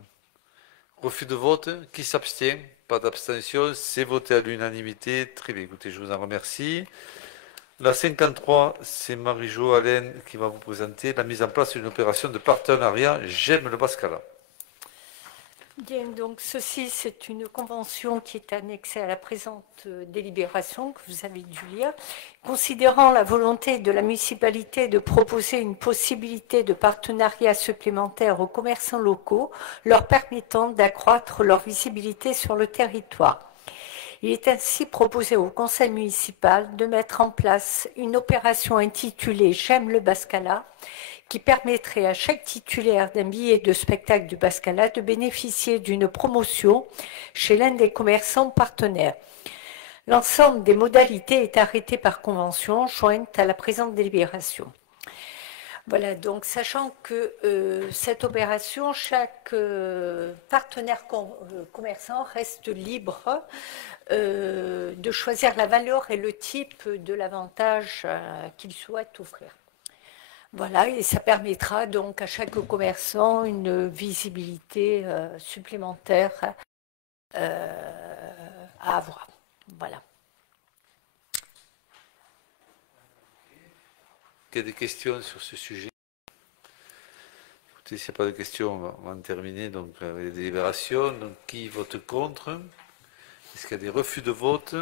Refus de vote. Qui s'abstient? Pas d'abstention. C'est voté à l'unanimité. Très bien. Écoutez, je vous en remercie. La 53, c'est Marie-Jo Allen qui va vous présenter la mise en place d'une opération de partenariat J'aime le Bascala. Bien, donc ceci, c'est une convention qui est annexée à la présente délibération que vous avez dû lire. Considérant la volonté de la municipalité de proposer une possibilité de partenariat supplémentaire aux commerçants locaux, leur permettant d'accroître leur visibilité sur le territoire. Il est ainsi proposé au conseil municipal de mettre en place une opération intitulée J'aime le Bascala, qui permettrait à chaque titulaire d'un billet de spectacle du Bascala de bénéficier d'une promotion chez l'un des commerçants partenaires. L'ensemble des modalités est arrêté par convention jointe à la présente délibération. Voilà, donc sachant que cette opération, chaque partenaire commerçant reste libre de choisir la valeur et le type de l'avantage qu'il souhaite offrir. Voilà, et ça permettra donc à chaque commerçant une visibilité supplémentaire à avoir. Voilà. Il y a des questions sur ce sujet? Écoutez, s'il n'y a pas de questions, on va en terminer donc, avec les délibérations. Donc, qui vote contre? Est-ce qu'il y a des refus de vote?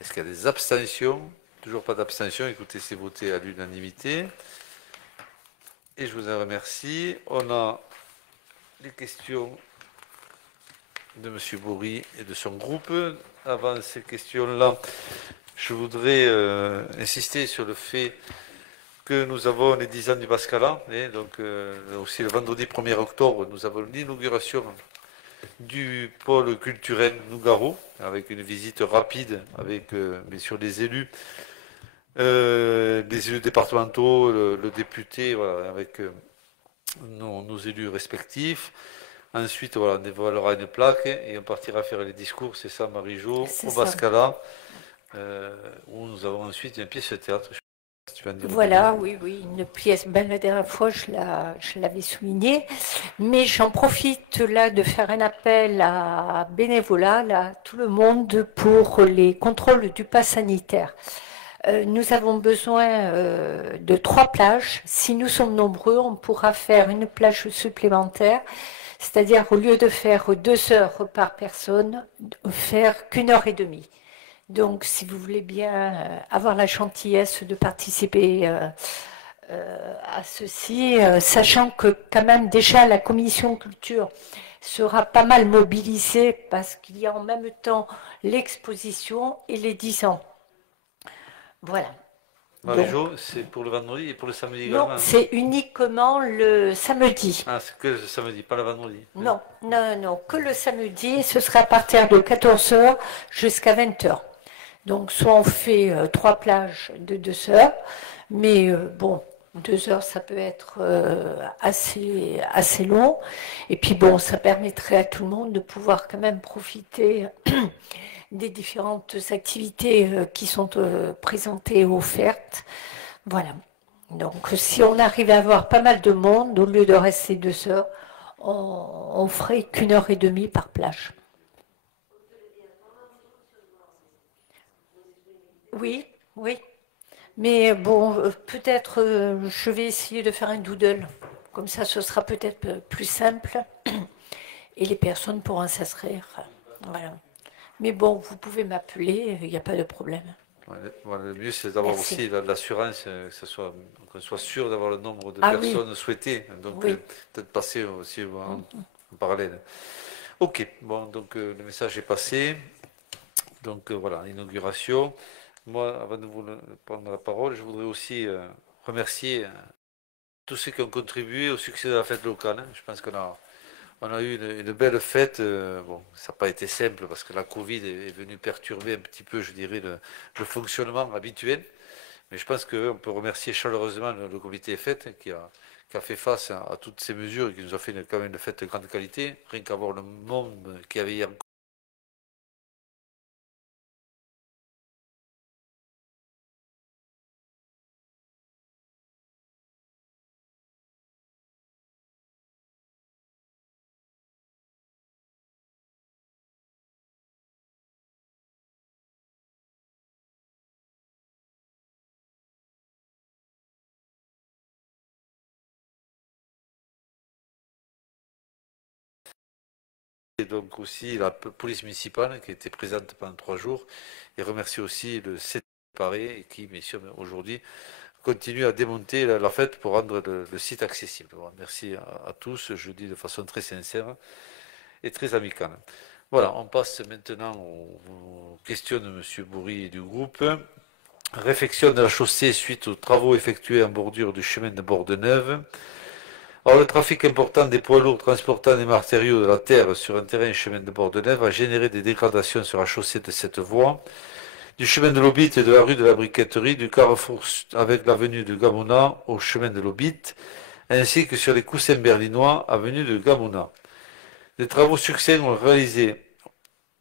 Est-ce qu'il y a des abstentions? Toujours pas d'abstention. Écoutez, c'est voté à l'unanimité. Et je vous en remercie. On a les questions de M. Bourri et de son groupe. Avant ces questions-là, je voudrais insister sur le fait que nous avons les 10 ans du Bascala. Et donc, aussi le vendredi 1er octobre, nous avons l'inauguration du pôle culturel Nougaro, avec une visite rapide avec bien sûr les élus départementaux, le député, voilà, avec nos élus respectifs. Ensuite, voilà, on dévoilera une plaque et on partira faire les discours, c'est ça Marie-Jo, au Bascala, où nous avons ensuite une pièce de théâtre. Tu vas dire voilà, oui, une pièce. Ben, la dernière fois, je l'avais souligné, mais j'en profite là de faire un appel à bénévolat, à tout le monde pour les contrôles du pass sanitaire. Nous avons besoin de 3 plages. Si nous sommes nombreux, on pourra faire une plage supplémentaire, c'est-à-dire au lieu de faire 2 heures par personne, faire qu'1 heure et demie. Donc, si vous voulez bien avoir la gentillesse de participer à ceci, sachant que quand même déjà la commission culture sera pas mal mobilisée parce qu'il y a en même temps l'exposition et les 10 ans. Voilà. Marie-Jo, c'est pour le vendredi et pour le samedi également? Non, c'est uniquement le samedi. Ah, c'est que le samedi, pas le vendredi? Non, que le samedi, ce sera à partir de 14 h jusqu'à 20 h. Donc, soit on fait 3 plages de 2 heures, mais bon, 2 heures, ça peut être assez long. Et puis bon, ça permettrait à tout le monde de pouvoir quand même profiter des différentes activités qui sont présentées et offertes. Voilà. Donc, si on arrive à avoir pas mal de monde, au lieu de rester 2 heures, on ferait qu'1 heure et demie par plage. Oui, Oui. Mais bon, peut-être je vais essayer de faire un doodle. Comme ça, ce sera peut-être plus simple et les personnes pourront s'inscrire. Voilà. Mais bon, vous pouvez m'appeler, il n'y a pas de problème. Voilà, le mieux, c'est d'avoir Merci. aussi l'assurance, qu'on soit sûr d'avoir le nombre de Ah oui. personnes souhaitées. Donc, Oui. peut-être passer aussi en parallèle. Ok, bon, donc le message est passé. Donc voilà, inauguration. Moi, avant de vous prendre la parole, je voudrais aussi remercier tous ceux qui ont contribué au succès de la fête locale, hein. Je pense on a eu une belle fête. Bon, ça n'a pas été simple parce que la Covid est venue perturber un petit peu, je dirais, le fonctionnement habituel. Mais je pense qu'on peut remercier chaleureusement le comité fête qui a fait face à toutes ces mesures et qui nous a fait quand même une fête de grande qualité. Rien qu'avoir le monde qu'il y avait hier. Et donc aussi la police municipale qui était présente pendant 3 jours. Et remercier aussi le séparé qui, messieurs, aujourd'hui, continue à démonter la fête pour rendre le site accessible. Bon, merci à tous, je le dis de façon très sincère et très amicale. Voilà, on passe maintenant aux questions de M. Bourri et du groupe. Réfection de la chaussée suite aux travaux effectués en bordure du chemin de Bordeneuve. Alors, le trafic important des poids lourds transportant des matériaux de la terre sur un terrain chemin de Bordeneuve a généré des dégradations sur la chaussée de cette voie, du chemin de l'Obit et de la rue de la Briqueterie, du carrefour avec l'avenue de Gamouna au chemin de l'Obit, ainsi que sur les coussins berlinois, avenue de Gamouna. Des travaux succincts ont réalisé,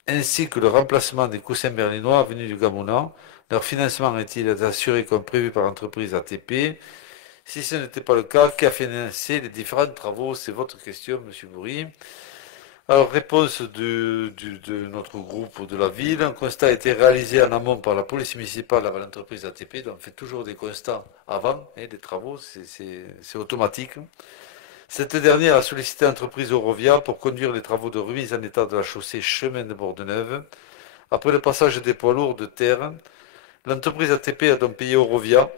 ainsi que le remplacement des coussins berlinois, avenue du Gamouna. Leur financement est-il assuré comme prévu par l'entreprise ATP? Si ce n'était pas le cas, qui a financé les différents travaux? C'est votre question, M. Bourri. Alors, réponse de notre groupe ou de la ville. Un constat a été réalisé en amont par la police municipale avant l'entreprise ATP. Donc, on fait toujours des constats avant des travaux, c'est automatique. Cette dernière a sollicité l'entreprise Eurovia pour conduire les travaux de remise en état de la chaussée chemin de Bordeneuve. Après le passage des poids lourds de terre, l'entreprise ATP a donc payé Eurovia.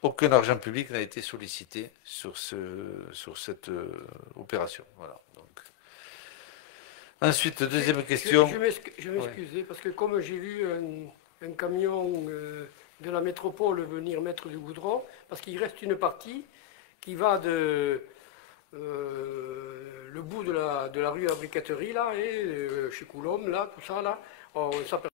Aucun argent public n'a été sollicité sur cette opération. Voilà. Donc. Ensuite, deuxième question. Je vais m'excuser parce que comme j'ai vu un camion de la métropole venir mettre du goudron, parce qu'il reste une partie qui va de le bout de la rue à Briqueterie là et chez Coulombe là, tout ça là, on s'aperçoit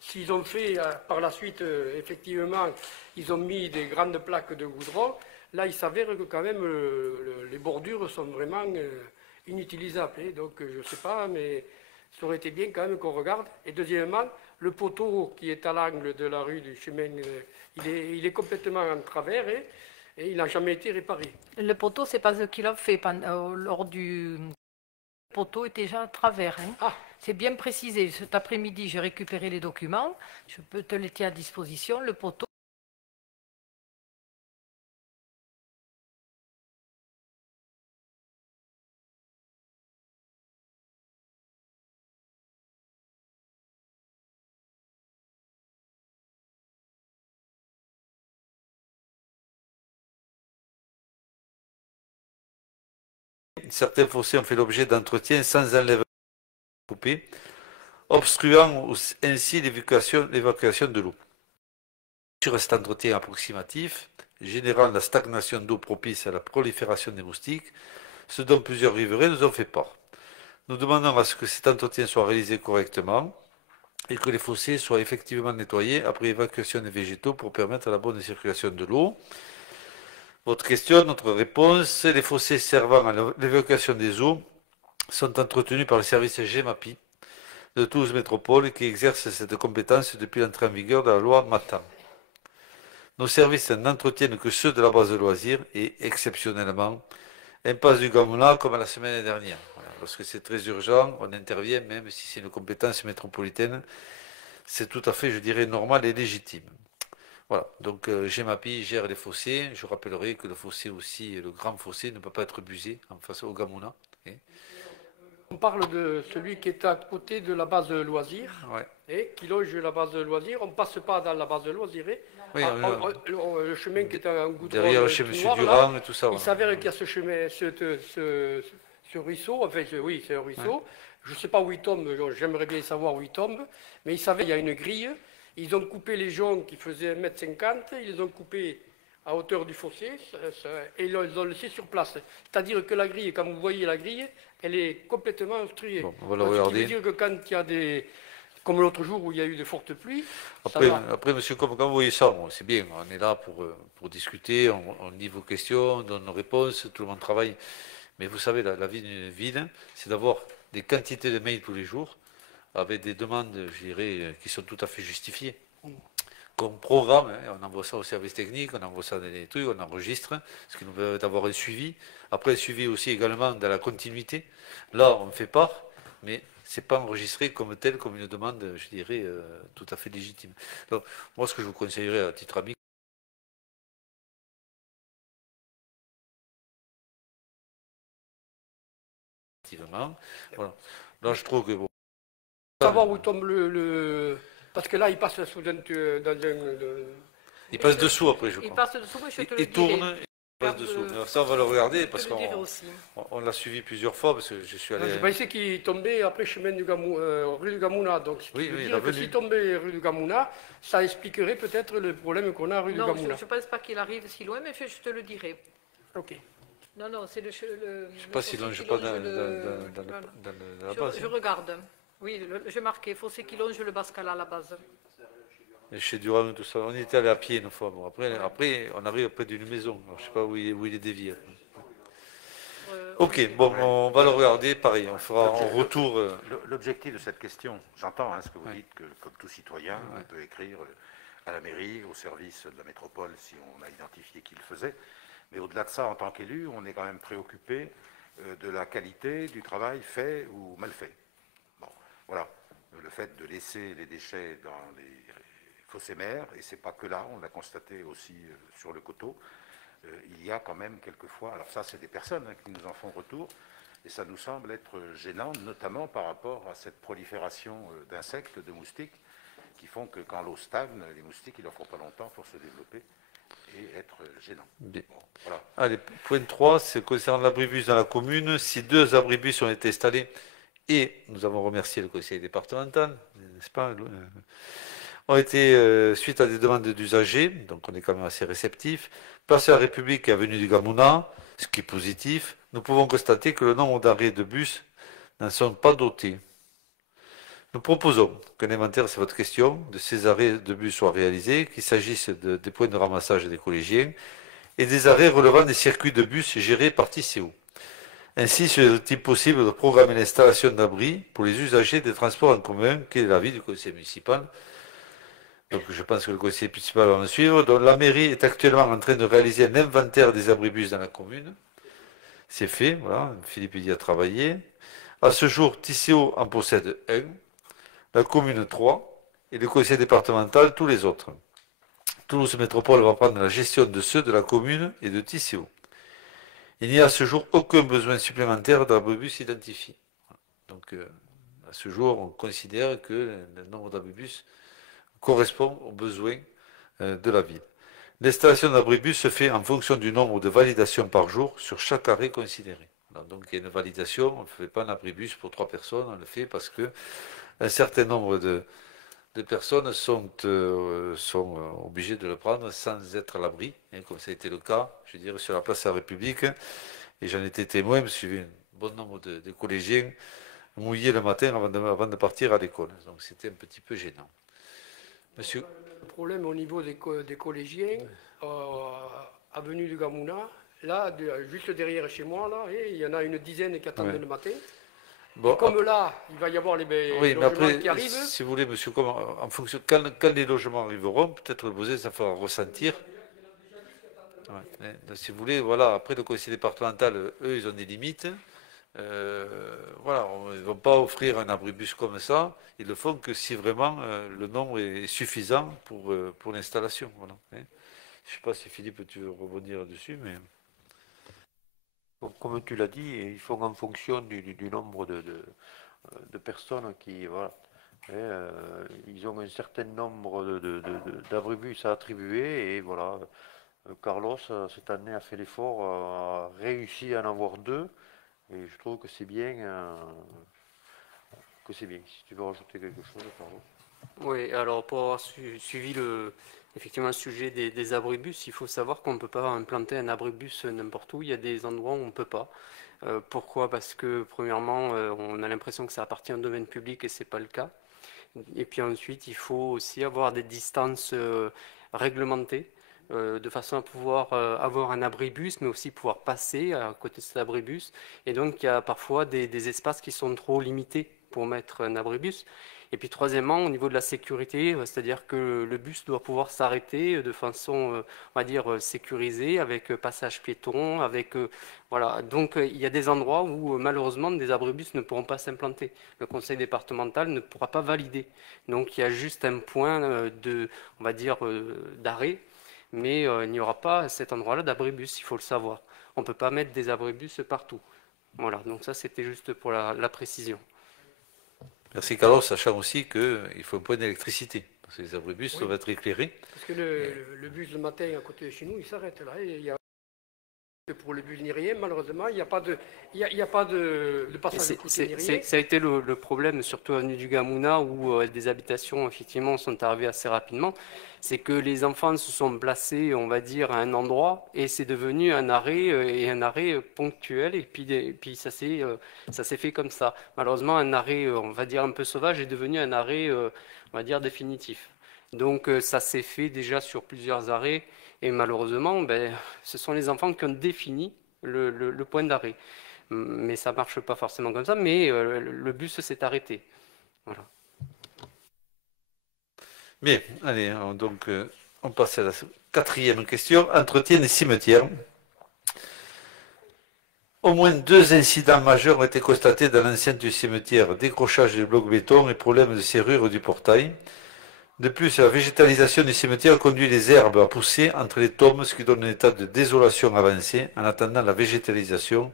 s'ils ont fait par la suite, effectivement, ils ont mis des grandes plaques de goudron, là il s'avère que quand même les bordures sont vraiment inutilisables. Donc je ne sais pas, mais ça aurait été bien quand même qu'on regarde. Et deuxièmement, le poteau qui est à l'angle de la rue du chemin, il est complètement en travers et il n'a jamais été réparé. Le poteau, c'est pas ce qu'il a fait lors du... Le poteau était déjà à travers. Hein. Ah. C'est bien précisé. Cet après-midi, j'ai récupéré les documents. Je peux te les tenir à disposition. Le poteau. Certains fossés ont fait l'objet d'entretien sans enlèvement coupé, obstruant ainsi l'évacuation de l'eau. Sur cet entretien approximatif, générant la stagnation d'eau propice à la prolifération des moustiques, ce dont plusieurs riverains nous ont fait part. Nous demandons à ce que cet entretien soit réalisé correctement et que les fossés soient effectivement nettoyés après évacuation des végétaux pour permettre la bonne circulation de l'eau. Votre question, notre réponse, les fossés servant à l'évacuation des eaux sont entretenus par le service GEMAPI de Toulouse Métropole qui exerce cette compétence depuis l'entrée en vigueur de la loi MATAM. Nos services n'entretiennent que ceux de la base de loisirs et, exceptionnellement, impasse du Gamouna comme la semaine dernière. Voilà. Lorsque c'est très urgent, on intervient, même si c'est une compétence métropolitaine. c'est tout à fait, je dirais, normal et légitime. Voilà, donc GEMAPI gère les fossés. Je rappellerai que le fossé aussi, le grand fossé, ne peut pas être busé en face au Gamona. On parle de celui qui est à côté de la base de loisirs, Ouais. et qui loge la base de loisirs. On ne passe pas dans la base de loisirs. Oui, Le chemin qui est un goudron derrière chez tout M. noir, Durand là, et tout ça. il Voilà. s'avère qu'il y a ce chemin, ce ruisseau, enfin oui, c'est un ruisseau. Ouais. Je ne sais pas où il tombe, j'aimerais bien savoir où il tombe, mais il s'avère qu'il y a une grille. Ils ont coupé les joncs qui faisaient 1,50 m, ils les ont coupés à hauteur du fossé et ils l'ont laissé sur place. C'est-à-dire que la grille, quand vous voyez la grille, elle est complètement obstruée. Bon, on va le Donc, ce qui regarder. veut dire que quand il y a des... Comme l'autre jour où il y a eu de fortes pluies, ça Après, va. après, monsieur, comme quand vous voyez ça, bon, c'est bien, on est là pour discuter, on lit vos questions, on donne nos réponses, tout le monde travaille. Mais vous savez, la vie d'une ville, c'est d'avoir des quantités de mails tous les jours, avec des demandes, je dirais, qui sont tout à fait justifiées. Qu'on programme, hein, on envoie ça au service technique, on envoie ça dans des trucs, on enregistre, ce qui nous permet d'avoir un suivi. Après, un suivi aussi également dans la continuité. Là, on fait part, mais c'est pas enregistré comme tel, comme une demande, je dirais, tout à fait légitime. Donc, moi, ce que je vous conseillerais à titre amical, voilà. Là, je trouve que bon, Savoir où tombe Parce que là, il passe sous dans il passe dessous après, je Il crois. passe dessous, mais je te le Il dirai. tourne, il passe dessous. Alors ça, on va le regarder parce Je te le dirai qu'on aussi. l'a suivi plusieurs fois parce que je suis allé. Je pensais qu'il tombait après chemin du rue du Gamouna. Donc, ce qui Oui, veut oui, dire la que venue. s'il tombait rue du Gamouna, ça expliquerait peut-être le problème qu'on a rue du Non, Gamouna. je ne pense pas qu'il arrive si loin, mais je te le dirai. Ok. Non, non, c'est le. Je ne sais pas s'il longe pas dans la base. Je regarde. Oui, j'ai marqué fossé qui longe le Bascal à la base. Et chez Durand, tout ça. On était allé à pied une fois. Bon, après, on arrive près d'une maison. Alors, je ne sais pas où il est dévié. Ok, bon, on va le regarder. Pareil, on fera en retour. L'objectif de cette question, j'entends ce que vous Ouais. dites, que comme tout citoyen, on peut écrire à la mairie, au service de la métropole, si on a identifié qui le faisait. Mais au-delà de ça, en tant qu'élu, on est quand même préoccupé de la qualité du travail fait ou mal fait. Bon, voilà. Le fait de laisser les déchets dans les fossés mers, et c'est pas que là, on l'a constaté aussi sur le coteau, il y a quand même quelquefois, alors ça c'est des personnes qui nous en font retour, et ça nous semble être gênant, notamment par rapport à cette prolifération d'insectes, de moustiques, qui font que quand l'eau stagne, les moustiques, il leur faut pas longtemps pour se développer et être gênants. Bien. Bon, voilà. Allez, point 3, c'est concernant l'abribus dans la commune. Si 2 abribus ont été installés, et nous avons remercié le conseil départemental, n'est-ce pas, ont été, suite à des demandes d'usagers, donc on est quand même assez réceptif, place à la République et avenue du Gamouna, ce qui est positif, nous pouvons constater que le nombre d'arrêts de bus n'en sont pas dotés. Nous proposons qu'un inventaire, c'est votre question, de ces arrêts de bus soit réalisé, qu'il s'agisse des points de ramassage des collégiens et des arrêts relevant des circuits de bus gérés par TCO. Ainsi, serait-il possible de programmer l'installation d'abris pour les usagers des transports en commun? Quel est l'avis du conseil municipal? Donc, je pense que le conseil municipal va me suivre. Donc, la mairie est actuellement en train de réaliser un inventaire des abribus dans la commune. C'est fait, voilà. Philippe y a travaillé. À ce jour, TCO en possède 1, la commune 3, et le conseil départemental tous les autres. Toulouse Métropole va prendre la gestion de ceux de la commune et de TCO. Il n'y a à ce jour aucun besoin supplémentaire d'abribus identifié. Donc, à ce jour, on considère que le nombre d'abribus correspond aux besoins de la ville. L'installation d'abribus se fait en fonction du nombre de validations par jour sur chaque arrêt considéré. Donc, il y a une validation, on ne fait pas un abribus pour 3 personnes, on le fait parce que un certain nombre de personnes sont obligées de le prendre sans être à l'abri, hein, comme ça a été le cas, je veux dire, sur la place de la République. Et j'en étais témoin, parce que j'ai vu un bon nombre de collégiens mouillés le matin avant de partir à l'école. Donc c'était un petit peu gênant. Monsieur. Le problème au niveau des collégiens, avenue du Gamouna, là, juste derrière chez moi, là, et il y en a une dizaine qui attendent le matin. Bon, comme là, il va y avoir les logements après, qui arrivent. Si vous voulez, monsieur, en fonction, quand les logements arriveront, peut-être le besoin, ça fera ressentir. Ouais. Donc, si vous voulez, voilà, après le conseil départemental, eux, ils ont des limites. voilà, ils ne vont pas offrir un abribus comme ça. Ils le font que si vraiment le nombre est suffisant pour l'installation. Voilà, hein. Je ne sais pas si Philippe, tu veux rebondir là-dessus, mais... Bon, comme tu l'as dit, ils font en fonction du nombre de personnes qui... Voilà. Ils ont un certain nombre d'abribus à attribuer et voilà. Carlos, cette année, a fait l'effort, a réussi à en avoir 2 et je trouve que c'est bien. Si tu veux rajouter quelque chose, Carlos. Oui, alors pour avoir suivi effectivement le sujet des abribus, il faut savoir qu'on ne peut pas implanter un abribus n'importe où. Il y a des endroits où on ne peut pas. Pourquoi? Parce que premièrement, on a l'impression que ça appartient au domaine public et ce n'est pas le cas. Et puis ensuite, il faut aussi avoir des distances réglementées, de façon à pouvoir avoir un abribus, mais aussi pouvoir passer à côté de cet abribus. Et donc, il y a parfois des espaces qui sont trop limités pour mettre un abribus. Et puis troisièmement, au niveau de la sécurité, c'est-à-dire que le bus doit pouvoir s'arrêter de façon, on va dire, sécurisée, avec passage piéton, avec... voilà. Donc il y a des endroits où malheureusement des abribus ne pourront pas s'implanter. Le conseil départemental ne pourra pas valider. Donc il y a juste un point on va dire, d'arrêt, mais il n'y aura pas à cet endroit-là d'abribus, il faut le savoir. On ne peut pas mettre des abribus partout. Voilà, donc ça c'était juste pour la précision. Merci Carlos, sachant aussi qu'il faut un point d'électricité, parce que les abribus doivent être éclairés. Parce que le bus le matin à côté de chez nous, il s'arrête là. Et il y a pour le bus ni rien, malheureusement, il n'y a pas de passage de côté ni rien. Ça a été le problème, surtout avenue du Gamouna, où des habitations, effectivement, sont arrivées assez rapidement. C'est que les enfants se sont placés, on va dire, à un endroit, et c'est devenu un arrêt ponctuel, et puis ça s'est fait comme ça. Malheureusement, un arrêt, on va dire, un peu sauvage, est devenu un arrêt, on va dire, définitif. Donc ça s'est fait déjà sur plusieurs arrêts, et malheureusement, ce sont les enfants qui ont défini le point d'arrêt. Mais ça ne marche pas forcément comme ça, mais le bus s'est arrêté. Voilà. Bien, allez, on passe à la 4e question. Entretien des cimetières. Au moins 2 incidents majeurs ont été constatés dans l'enceinte du cimetière. Décrochage des blocs béton et problème de serrure du portail. De plus, la végétalisation du cimetière conduit les herbes à pousser entre les tombes, ce qui donne un état de désolation avancé en attendant la végétalisation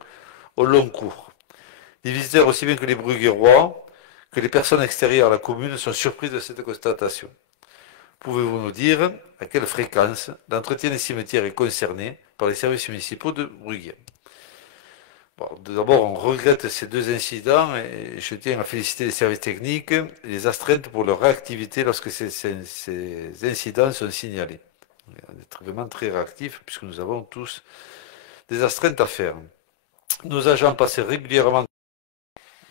au long cours. Les visiteurs, aussi bien que les Bruguérois, que les personnes extérieures à la commune, sont surpris de cette constatation. Pouvez-vous nous dire à quelle fréquence l'entretien des cimetières est concerné par les services municipaux de Bruguière? Bon, d'abord, on regrette ces 2 incidents et je tiens à féliciter les services techniques et les astreintes pour leur réactivité lorsque ces incidents sont signalés. On est vraiment très réactifs puisque nous avons tous des astreintes à faire. Nos agents passent régulièrement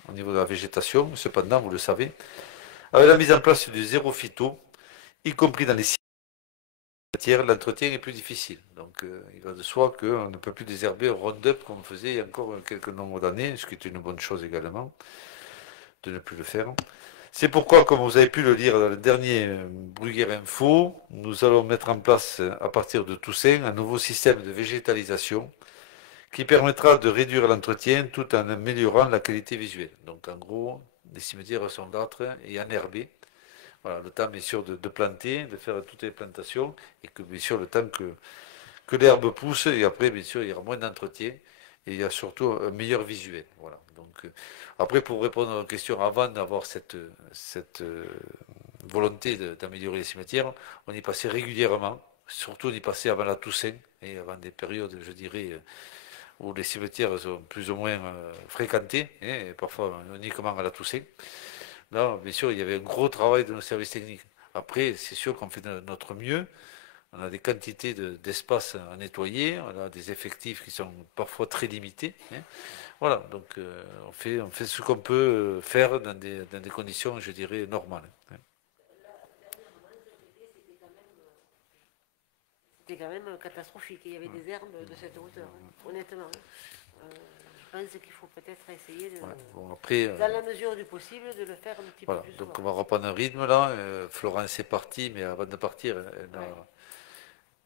au niveau de la végétation, cependant, vous le savez, avec la mise en place du zéro phyto, y compris dans les cimetières, l'entretien est plus difficile. Donc il va de soi qu'on ne peut plus désherber au Roundup comme on faisait il y a encore quelques nombres d'années, ce qui est une bonne chose également, de ne plus le faire. C'est pourquoi, comme vous avez pu le lire dans le dernier Bruguière Info, nous allons mettre en place, à partir de Toussaint, un nouveau système de végétalisation qui permettra de réduire l'entretien tout en améliorant la qualité visuelle. Donc en gros, les cimetières sont d'âtre et enherbés. Voilà, le temps bien sûr de planter, de faire toutes les plantations, et que bien sûr le temps que l'herbe pousse, et après bien sûr il y aura moins d'entretien, et il y a surtout un meilleur visuel. Voilà. Donc, après, pour répondre à la question, avant d'avoir cette volonté d'améliorer les cimetières, on y passait régulièrement, surtout on y passait avant la Toussaint, et avant des périodes, je dirais, où les cimetières sont plus ou moins fréquentés, et parfois uniquement à la Toussaint. Là, bien sûr, il y avait un gros travail de nos services techniques. Après, c'est sûr qu'on fait de notre mieux. On a des quantités d'espace à nettoyer, on a des effectifs qui sont parfois très limités. Voilà, donc on fait ce qu'on peut faire dans des conditions, je dirais, normales. C'était quand même catastrophique. Il y avait des herbes de cette hauteur, honnêtement. Je pense qu'il faut peut-être essayer, dans la mesure du possible, de le faire un petit peu plus souvent. Donc on va reprendre un rythme là. Florence est partie, mais avant de partir,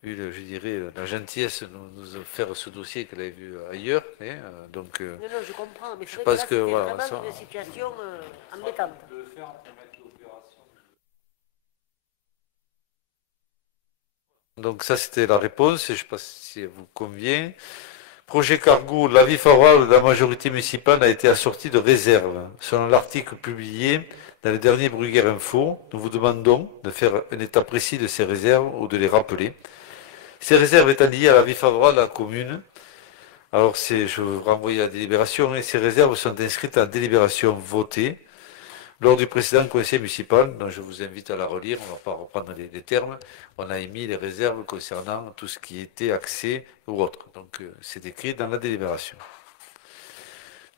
eu, je dirais, la gentillesse de nous faire ce dossier qu'elle avait vu ailleurs. Hein, donc, non, je comprends, mais je c'est pense vrai que que là, voilà, vraiment ça, une situation embêtante. donc ça c'était la réponse, je ne sais pas si elle vous convient. Projet cargo, l'avis favorable de la majorité municipale a été assorti de réserves. Selon l'article publié dans le dernier Bruguière Info, nous vous demandons de faire un état précis de ces réserves ou de les rappeler. Ces réserves étant liées à l'avis favorable de la commune, alors je vous renvoie à la délibération, et ces réserves sont inscrites en délibération votée lors du précédent conseil municipal, dont je vous invite à la relire, on ne va pas reprendre les termes. On a émis les réserves concernant tout ce qui était accès ou autre. Donc c'est écrit dans la délibération.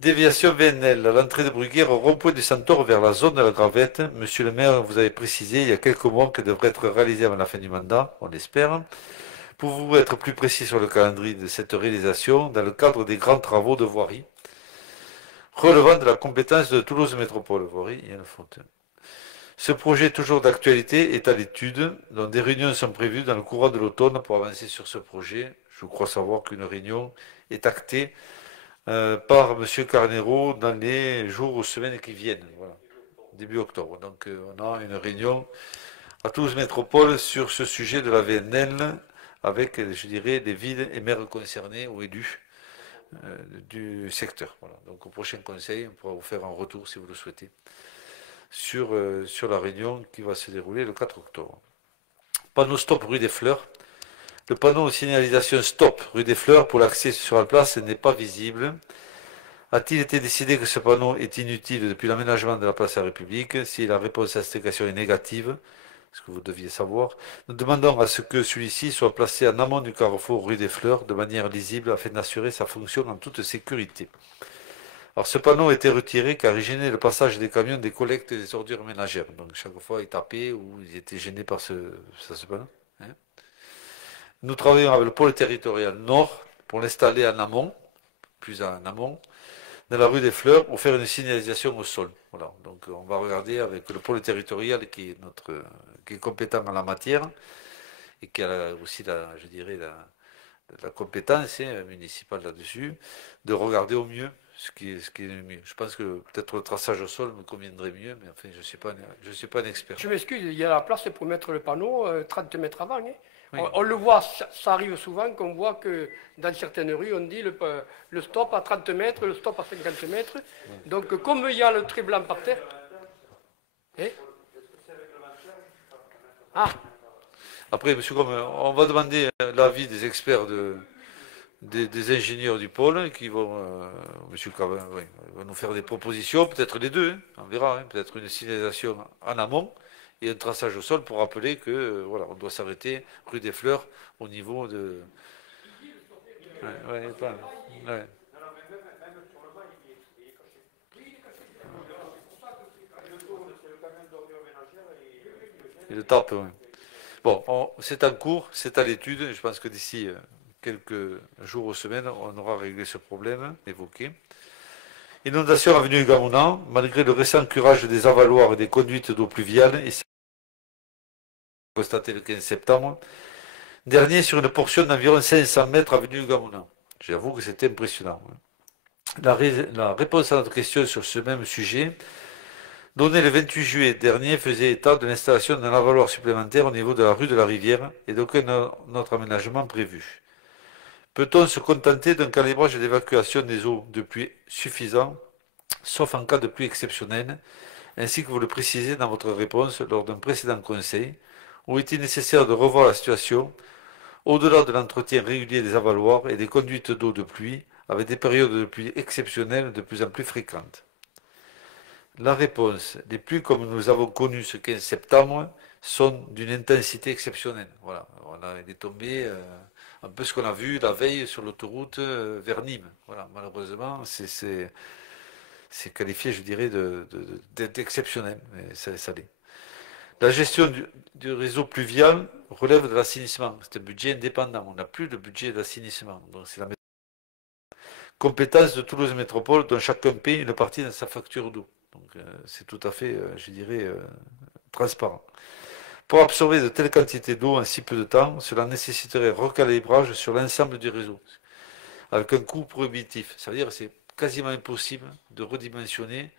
Déviation VNL, à l'entrée de Bruguière, au rond-point du Centaure vers la zone de la Gravette. Monsieur le maire, vous avez précisé il y a quelques mois que devrait être réalisé avant la fin du mandat, on l'espère. Pouvez-vous être plus précis sur le calendrier de cette réalisation dans le cadre des grands travaux de voirie relevant de la compétence de Toulouse Métropole, voirie et Fontaine. Ce projet, toujours d'actualité, est à l'étude, dont des réunions sont prévues dans le courant de l'automne pour avancer sur ce projet. Je crois savoir qu'une réunion est actée par M. Carnero dans les jours ou semaines qui viennent, voilà, début octobre. Donc on a une réunion à Toulouse Métropole sur ce sujet de la VNL avec, je dirais, les villes et maires concernés ou élus du secteur. Voilà. Donc au prochain conseil, on pourra vous faire un retour si vous le souhaitez sur la réunion qui va se dérouler le 4 octobre. Panneau stop rue des Fleurs. Le panneau de signalisation stop rue des Fleurs pour l'accès sur la place n'est pas visible. A-t-il été décidé que ce panneau est inutile depuis l'aménagement de la place à la République? Si la réponse à cette question est négative, ce que vous deviez savoir, nous demandons à ce que celui-ci soit placé en amont du carrefour rue des Fleurs de manière lisible afin d'assurer sa fonction en toute sécurité. Alors ce panneau a été retiré car il gênait le passage des camions des collectes des ordures ménagères. Donc chaque fois ils tapaient ou ils étaient gênés par ce panneau. Hein. Nous travaillons avec le pôle territorial Nord pour l'installer en amont, plus en amont, dans la rue des Fleurs, pour faire une signalisation au sol. Voilà. Donc on va regarder avec le pôle territorial qui est compétent en la matière et qui a aussi la compétence municipale là-dessus, de regarder au mieux ce qui est le mieux. Je pense que peut-être le traçage au sol me conviendrait mieux, mais enfin je suis pas un expert. Je m'excuse, il y a la place pour mettre le panneau 30 mètres avant. Hein. Oui. On le voit, ça arrive souvent qu'on voit que dans certaines rues, on dit le stop à 30 mètres, le stop à 50 mètres. Donc comme il y a le trait blanc par terre... Hein. Ah. Après, M. Gomme, on va demander l'avis des experts, des ingénieurs du pôle qui vont, M. Cavin, oui, va nous faire des propositions, peut-être les deux, hein, on verra, hein, peut-être une signalisation en amont et un traçage au sol pour rappeler que voilà, on doit s'arrêter rue des Fleurs au niveau de... Ouais. Il le tape, oui. Bon, c'est en cours, c'est à l'étude. Je pense que d'ici quelques jours ou semaines, on aura réglé ce problème évoqué. Inondation avenue Gamouna, malgré le récent curage des avaloirs et des conduites d'eau pluviale, et constaté le 15 septembre dernier sur une portion d'environ 500 mètres avenue Gamouna. J'avoue que c'était impressionnant. La réponse à notre question sur ce même sujet, donnée le 28 juillet dernier, faisait état de l'installation d'un avaloir supplémentaire au niveau de la rue de la Rivière et d'aucun autre aménagement prévu. Peut-on se contenter d'un calibrage d'évacuation des eaux de pluie suffisant, sauf en cas de pluie exceptionnelle, ainsi que vous le précisez dans votre réponse lors d'un précédent conseil, où est-il nécessaire de revoir la situation au-delà de l'entretien régulier des avaloirs et des conduites d'eau de pluie, avec des périodes de pluie exceptionnelles de plus en plus fréquentes? La réponse, les pluies comme nous avons connu ce 15 septembre sont d'une intensité exceptionnelle. Voilà, on a des tombées, un peu ce qu'on a vu la veille sur l'autoroute vers Nîmes. Voilà, malheureusement, c'est qualifié, je dirais, d'exceptionnel, mais ça l'est. La gestion du réseau pluvial relève de l'assainissement. C'est un budget indépendant. On n'a plus de budget d'assainissement. Donc c'est la compétence de Toulouse Métropole dont chacun paie une partie de sa facture d'eau. Donc c'est tout à fait, je dirais, transparent. Pour absorber de telles quantités d'eau en si peu de temps, cela nécessiterait un recalibrage sur l'ensemble du réseau, avec un coût prohibitif. Ça veut dire que c'est quasiment impossible de redimensionner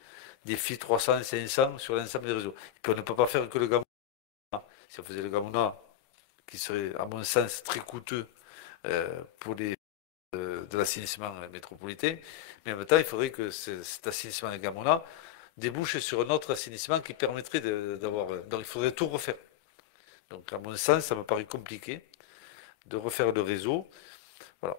des filles 300, 500 sur l'ensemble des réseaux. Et puis on ne peut pas faire que le Gamona. Si on faisait le Gamona, qui serait à mon sens très coûteux pour les de l'assainissement métropolitain, mais en même temps il faudrait que cet assainissement de Gamona débouche sur un autre assainissement qui permettrait d'avoir... Donc il faudrait tout refaire. Donc à mon sens, ça me paraît compliqué de refaire le réseau. Voilà.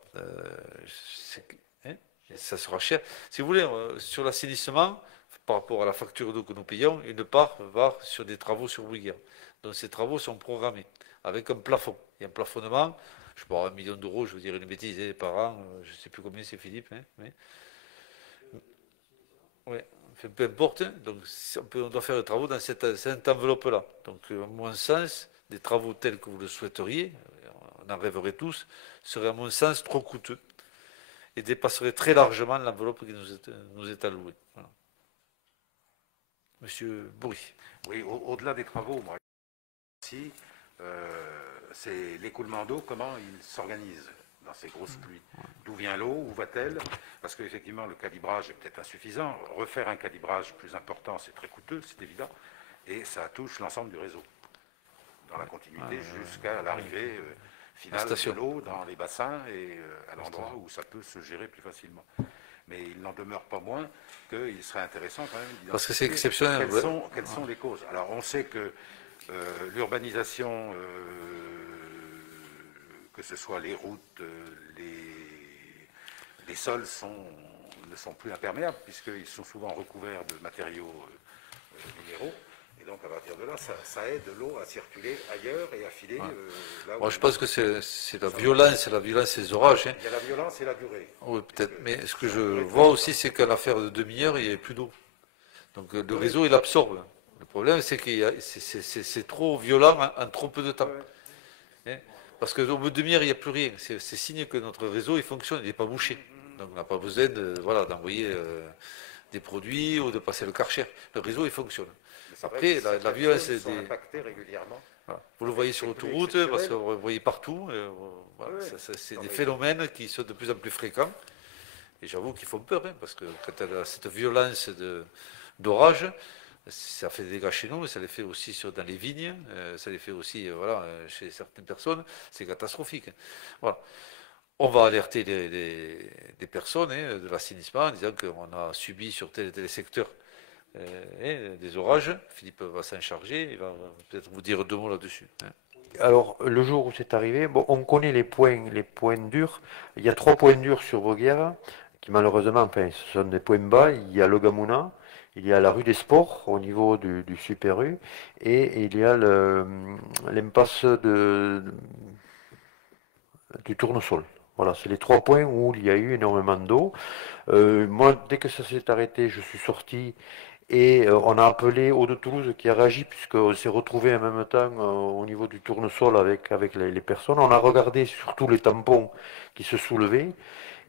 Ça sera cher. Si vous voulez, sur l'assainissement, par rapport à la facture d'eau que nous payons, une part va sur des travaux sur Bruguière. Donc ces travaux sont programmés avec un plafond. Il y a un plafonnement, je sais pas, 1 million d'euros, je veux dire une bêtise, par an, je ne sais plus combien c'est Philippe. Mais... Ouais. Peu importe, donc on doit faire des travaux dans cette enveloppe-là. Donc, à mon sens, des travaux tels que vous le souhaiteriez, on en rêverait tous, seraient à mon sens trop coûteux et dépasseraient très largement l'enveloppe qui nous est allouée. Voilà. Monsieur Bourri. Oui, au-delà des travaux, moi, ici, c'est l'écoulement d'eau, comment il s'organise dans ces grosses pluies. D'où vient l'eau, où va-t-elle? Parce qu'effectivement, le calibrage est peut-être insuffisant. Refaire un calibrage plus important, c'est très coûteux, c'est évident. Et ça touche l'ensemble du réseau, dans la continuité, jusqu'à l'arrivée finale de l'eau dans les bassins et à l'endroit où ça peut se gérer plus facilement. Mais il n'en demeure pas moins qu'il serait intéressant quand même d'identifier parce que c'est exceptionnel. Quelles sont les causes. Alors on sait que l'urbanisation... que ce soit les routes, les sols ne sont plus imperméables, puisqu'ils sont souvent recouverts de matériaux minéraux. Et donc, à partir de là, ça aide l'eau à circuler ailleurs et à filer là où... Moi, je pense que c'est la violence des orages. Il y a la violence et la durée. Oui, peut-être. Mais ce que je vois aussi, c'est qu'à l'affaire de demi-heure, il n'y avait plus d'eau. Donc, le réseau, il absorbe. Le problème, c'est que c'est trop violent en trop peu de temps. Parce qu'au bout de demi-heure, il n'y a plus rien. C'est signe que notre réseau, il fonctionne, il n'est pas bouché. Donc on n'a pas besoin d'envoyer des produits ou de passer le Karcher. Le réseau, il fonctionne. Après, la violence... sont impactés régulièrement. Voilà. Vous le voyez sur l'autoroute, parce que vous le voyez partout. Voilà, c'est des phénomènes qui sont de plus en plus fréquents. Et j'avoue qu'ils font peur, parce que quand elle a cette violence d'orage, ça fait des dégâts chez nous, mais ça les fait aussi dans les vignes, ça les fait aussi chez certaines personnes, c'est catastrophique. Voilà. On va alerter les personnes de l'assainissement en disant qu'on a subi sur tel et tel secteur des orages. Philippe va s'en charger, il va peut-être vous dire 2 mots là-dessus. Alors, le jour où c'est arrivé, bon, on connaît les points durs. Il y a 3 points durs sur Bruguière, qui malheureusement, ce sont des points bas. Il y a le Gamona, il y a la rue des Sports au niveau du Super U, et il y a l'impasse du Tournesol. Voilà, c'est les 3 points où il y a eu énormément d'eau. Moi, dès que ça s'est arrêté, je suis sorti et on a appelé Eau de Toulouse qui a réagi, puisqu'on s'est retrouvé en même temps au niveau du Tournesol avec les personnes. On a regardé surtout les tampons qui se soulevaient.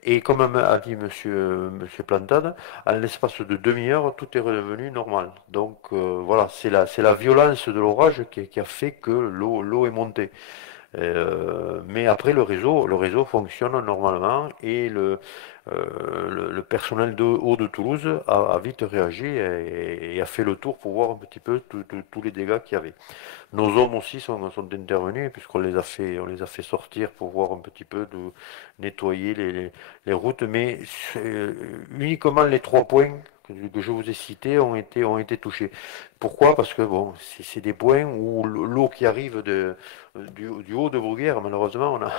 Et comme a dit monsieur Plantade, en l'espace de demi-heure, tout est redevenu normal. Donc voilà, c'est la violence de l'orage qui a fait que l'eau est montée. Mais après, le réseau fonctionne normalement et le personnel de Eau de Toulouse a vite réagi et a fait le tour pour voir un petit peu tous les dégâts qu'il y avait. Nos hommes aussi sont intervenus puisqu'on les a fait sortir pour voir un petit peu de nettoyer les routes, mais uniquement les 3 points que je vous ai cités ont été touchés. Pourquoi? Parce que bon, c'est des points où l'eau qui arrive du haut de Bruguière, malheureusement, on a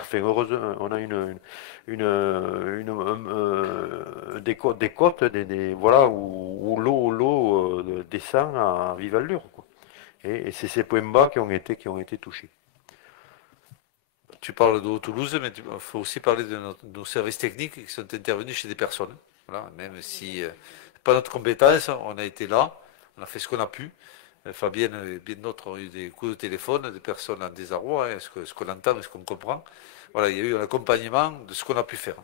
des côtes, voilà, où l'eau descend à vive allure, quoi. Et c'est ces points bas qui ont été touchés. Tu parles de Toulouse, mais il faut aussi parler de nos services techniques qui sont intervenus chez des personnes. Voilà, même si pas notre compétence, on a été là, on a fait ce qu'on a pu. Fabienne et bien d'autres ont eu des coups de téléphone, des personnes en désarroi, ce qu'on entend, ce qu'on comprend. Voilà, il y a eu un accompagnement de ce qu'on a pu faire.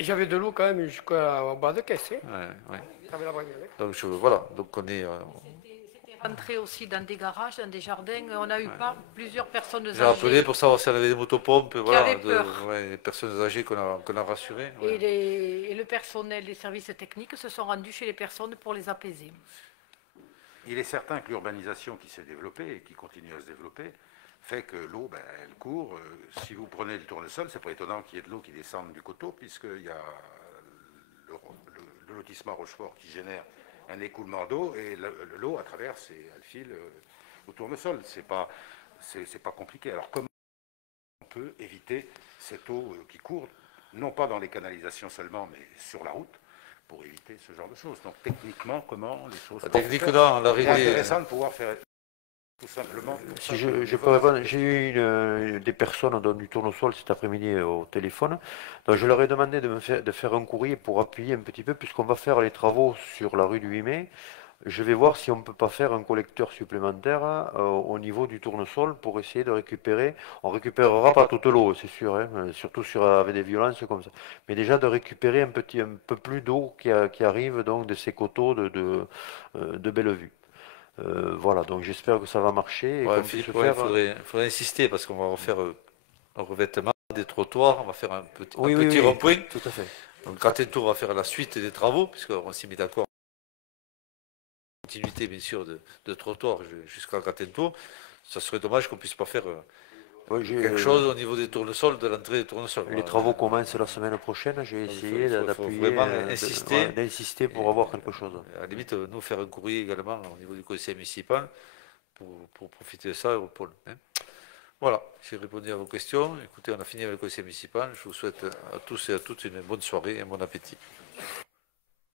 J'avais de l'eau quand même jusqu'au bas de caisse. Donc voilà, donc on est... Entrer aussi dans des garages, dans des jardins. On a eu plusieurs personnes âgées. J'ai appelé pour savoir si elle avait des motopompes, voilà, des personnes âgées qu'on a rassurées. Ouais. Et le personnel des services techniques se sont rendus chez les personnes pour les apaiser. Il est certain que l'urbanisation qui s'est développée et qui continue à se développer fait que l'eau, elle court. Si vous prenez le tournesol, c'est pas étonnant qu'il y ait de l'eau qui descende du coteau, puisqu'il y a le lotissement Rochefort qui génère un écoulement d'eau et l'eau à travers, elle file au tournesol. C'est pas compliqué. Alors comment on peut éviter cette eau qui court, non pas dans les canalisations seulement, mais sur la route, pour éviter ce genre de choses. Donc techniquement, comment les choses... Techniquement, c'est intéressant de pouvoir faire tout simplement... Si je peux répondre, j'ai eu des personnes dans du tournesol cet après-midi au téléphone. Donc je leur ai demandé de faire un courrier pour appuyer un petit peu, puisqu'on va faire les travaux sur la rue du 8 mai. Je vais voir si on ne peut pas faire un collecteur supplémentaire au niveau du tournesol pour essayer de récupérer. On ne récupérera pas toute l'eau, c'est sûr, hein, surtout avec des violences comme ça. Mais déjà de récupérer un peu plus d'eau qui arrive donc de ces coteaux de Bellevue. Voilà, donc j'espère que ça va marcher. Et Philippe, il faudrait insister parce qu'on va refaire un revêtement des trottoirs, on va faire un petit rond-point. Tout à fait. Donc Gratentour va faire la suite des travaux, puisqu'on s'est mis d'accord. Continuité bien sûr de trottoir jusqu'à Gratentour. Ça serait dommage qu'on puisse pas faire quelque chose au niveau des tournesols, de l'entrée des tournesols. Les travaux commencent la semaine prochaine. J'ai essayé d'appuyer, d'insister pour avoir quelque chose. À la limite, nous faire un courrier également au niveau du conseil municipal pour profiter de ça au pôle. Hein. Voilà, j'ai répondu à vos questions. Écoutez, on a fini avec le conseil municipal. Je vous souhaite à tous et à toutes une bonne soirée et un bon appétit.